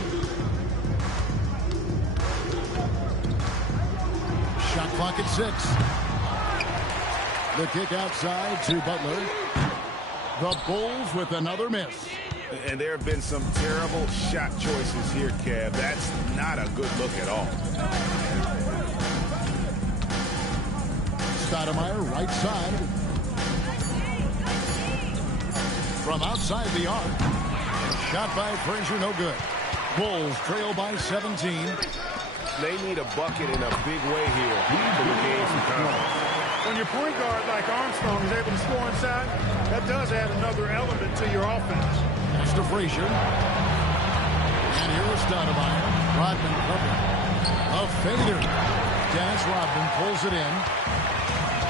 Shot clock at 6. The kick outside to Butler. The Bulls with another miss. And there have been some terrible shot choices here, Kev. That's not a good look at all. Stoudemire, right side. From outside the arc. Shot by Frazier, no good. Bulls trail by 17. They need a bucket in a big way here to regain some confidence. When your point guard like Armstrong is able to score inside, that does add another element to your offense. That's to Frazier. And here is Stoudemire. Rodman covering. A fader. Dennis Rodman pulls it in.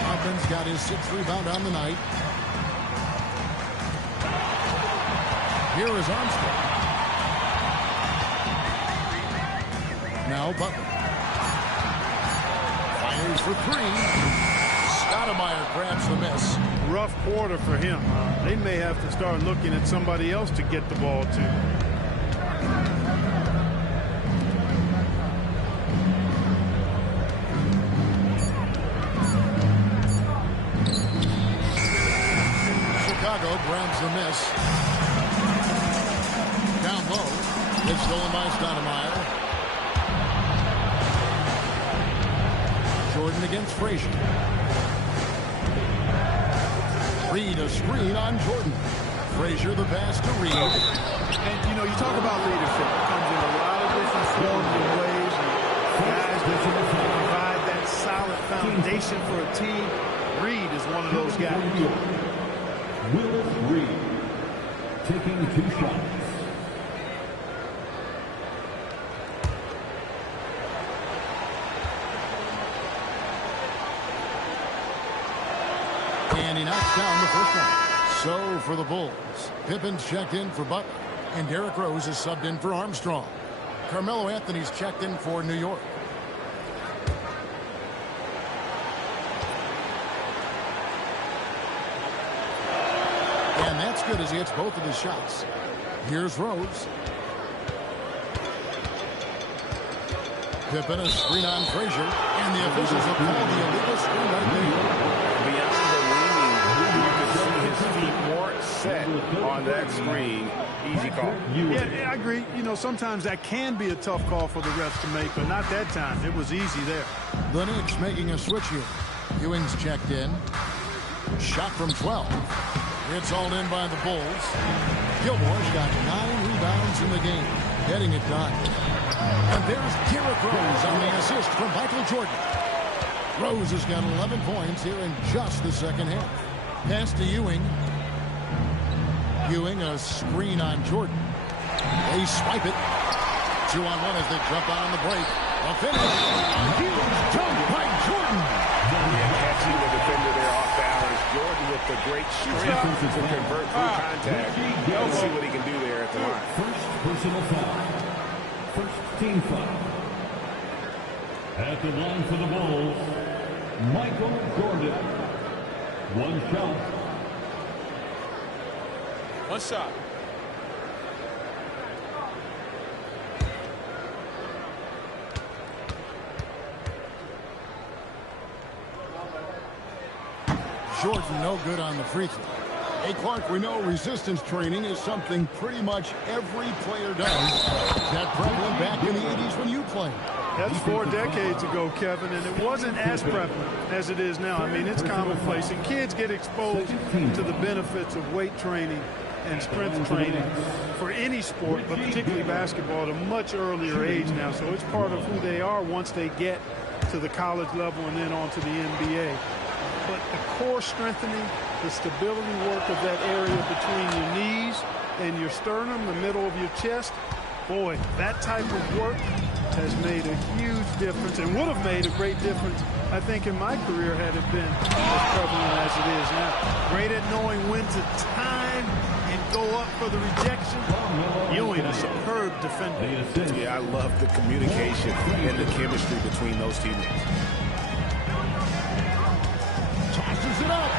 Rodman's got his 6th rebound on the night. Here is Armstrong. Now Butler. Fires for 3. Stoudemire grabs the miss. Rough quarter for him. They may have to start looking at somebody else to get the ball to. Chicago grabs the miss. Down low. It's stolen by Stoudemire. Jordan against Frazier. Reed a screen on Jordan. Frazier the pass to Reed. And, you know, you talk about leadership. It comes in a lot of different forms and ways. And guys that provide that solid foundation for a team. Reed is one of those guys. Willis Reed taking 2 shots. And he knocks down the first one. So for the Bulls, Pippen's checked in for Butler, and Derrick Rose is subbed in for Armstrong. Carmelo Anthony's checked in for New York. And that's good as he hits both of his shots. Here's Rose. Pippen a screen on Frazier, and the officials have called the illegal screen right there. Beyond the leaning, you could see his feet weren't set on that screen. Easy call. Yeah, I agree. You know, sometimes that can be a tough call for the refs to make, but not that time. It was easy there. The Knicks making a switch here. Ewing's checked in. Shot from 12. It's all in by the Bulls. Gilmore's got 9 rebounds in the game, getting it done. And there's Derrick Rose on the assist from Michael Jordan. Rose has got 11 points here in just the second half. Pass to Ewing. Ewing a screen on Jordan. They swipe it. 2-on-1 as they jump out on the break. A finish. A huge jump by Jordan. Catching the defender there off balance. Jordan with the great strength to convert through contact. Let's see what he can do there at the line. First personal foul. First team foul. At the line for the Bulls, Michael Jordan. 1 shot. 1 shot. Jordan no good on the free throw. Hey, Clark, we know resistance training is something pretty much every player does. Is that prevalent back in the 80s when you played? That's 4 decades ago, Kevin, and it wasn't as prevalent as it is now. I mean, it's commonplace, and kids get exposed to the benefits of weight training and strength training for any sport, but particularly basketball, at a much earlier age now. So it's part of who they are once they get to the college level and then on to the NBA. But the core strengthening, the stability work of that area between your knees and your sternum, the middle of your chest, boy, that type of work has made a huge difference and would have made a great difference, I think, in my career had it been as prevalent as it is now. Great at knowing when to time and go up for the rejection. Ewing, a superb defender. Yeah, I love the communication and the chemistry between those teammates. Tosses it up.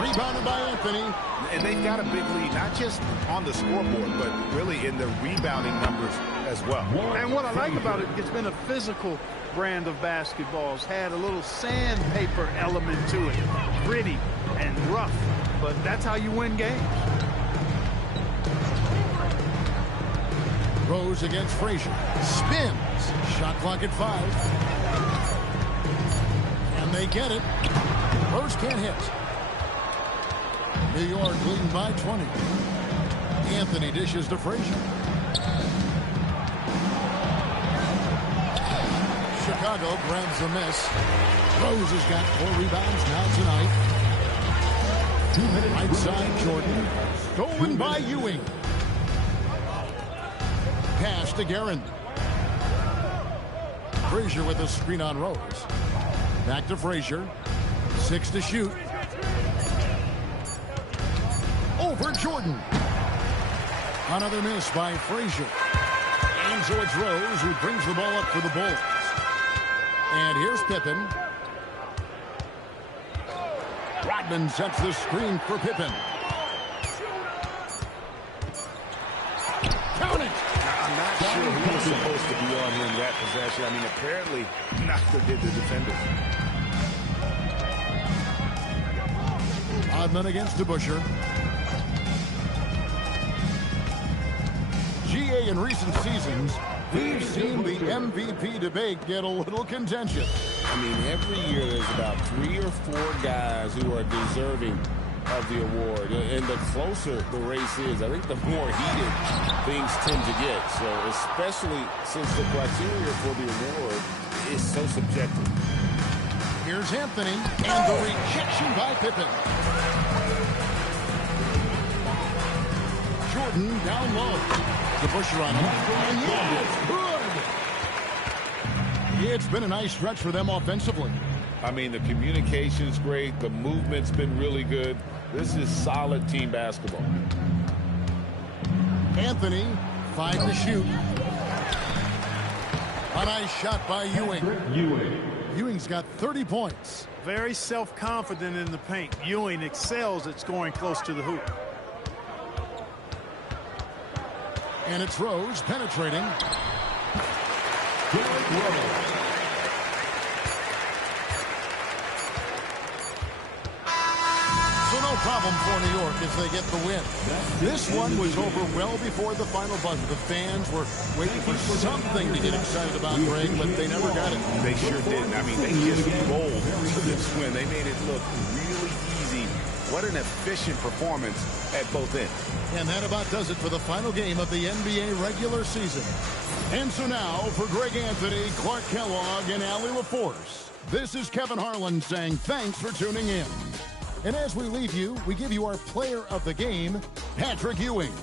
Rebounded by Anthony. And they've got a big lead, not just on the scoreboard, but really in the rebounding numbers as well. And what I like about it, it's been a physical brand of basketball. It's had a little sandpaper element to it. Gritty and rough, but that's how you win games. Rose against Frazier. Spins. Shot clock at 5. And they get it. Rose can't hit. New York leading by 20. Anthony dishes to Frazier. Chicago grabs the miss. Rose has got 4 rebounds now tonight. Right side, Jordan. Stolen by Ewing. Pass to Guerin. Frazier with a screen on Rose. Back to Frazier. 6 to shoot. Over Jordan. Another miss by Frazier. And so it's Rose who brings the ball up for the Bulls. And here's Pippen. Rodman sets the screen for Pippen. Count it! I'm not sure who was supposed to be on him that possession. I mean, apparently, neither did the defenders. Rodman against DeBusschere. GA in recent seasons, we've seen the MVP debate get a little contentious. I mean, every year there's about 3 or 4 guys who are deserving of the award. And the closer the race is, I think the more heated things tend to get. So especially since the criteria for the award is so subjective. Here's Anthony and the rejection by Pippen. Jordan down low. DeBusschere on him. And good. It's been a nice stretch for them offensively. I mean, the communication's great. The movement's been really good. This is solid team basketball. Anthony, 5 to shoot. A nice shot by Ewing. Ewing's got 30 points. Very self-confident in the paint. Ewing excels at scoring close to the hoop. And it's Rose penetrating. So no problem for New York as they get the win. This one was over well before the final buzzer. The fans were waiting for something to get excited about, Greg, but they never got it. They sure didn't. I mean, they just rolled to this win. They made it look really easy. What an efficient performance at both ends. And that about does it for the final game of the NBA regular season. And so now, for Greg Anthony, Clark Kellogg, and Allie LaForce, this is Kevin Harlan saying thanks for tuning in. And as we leave you, we give you our player of the game, Patrick Ewing.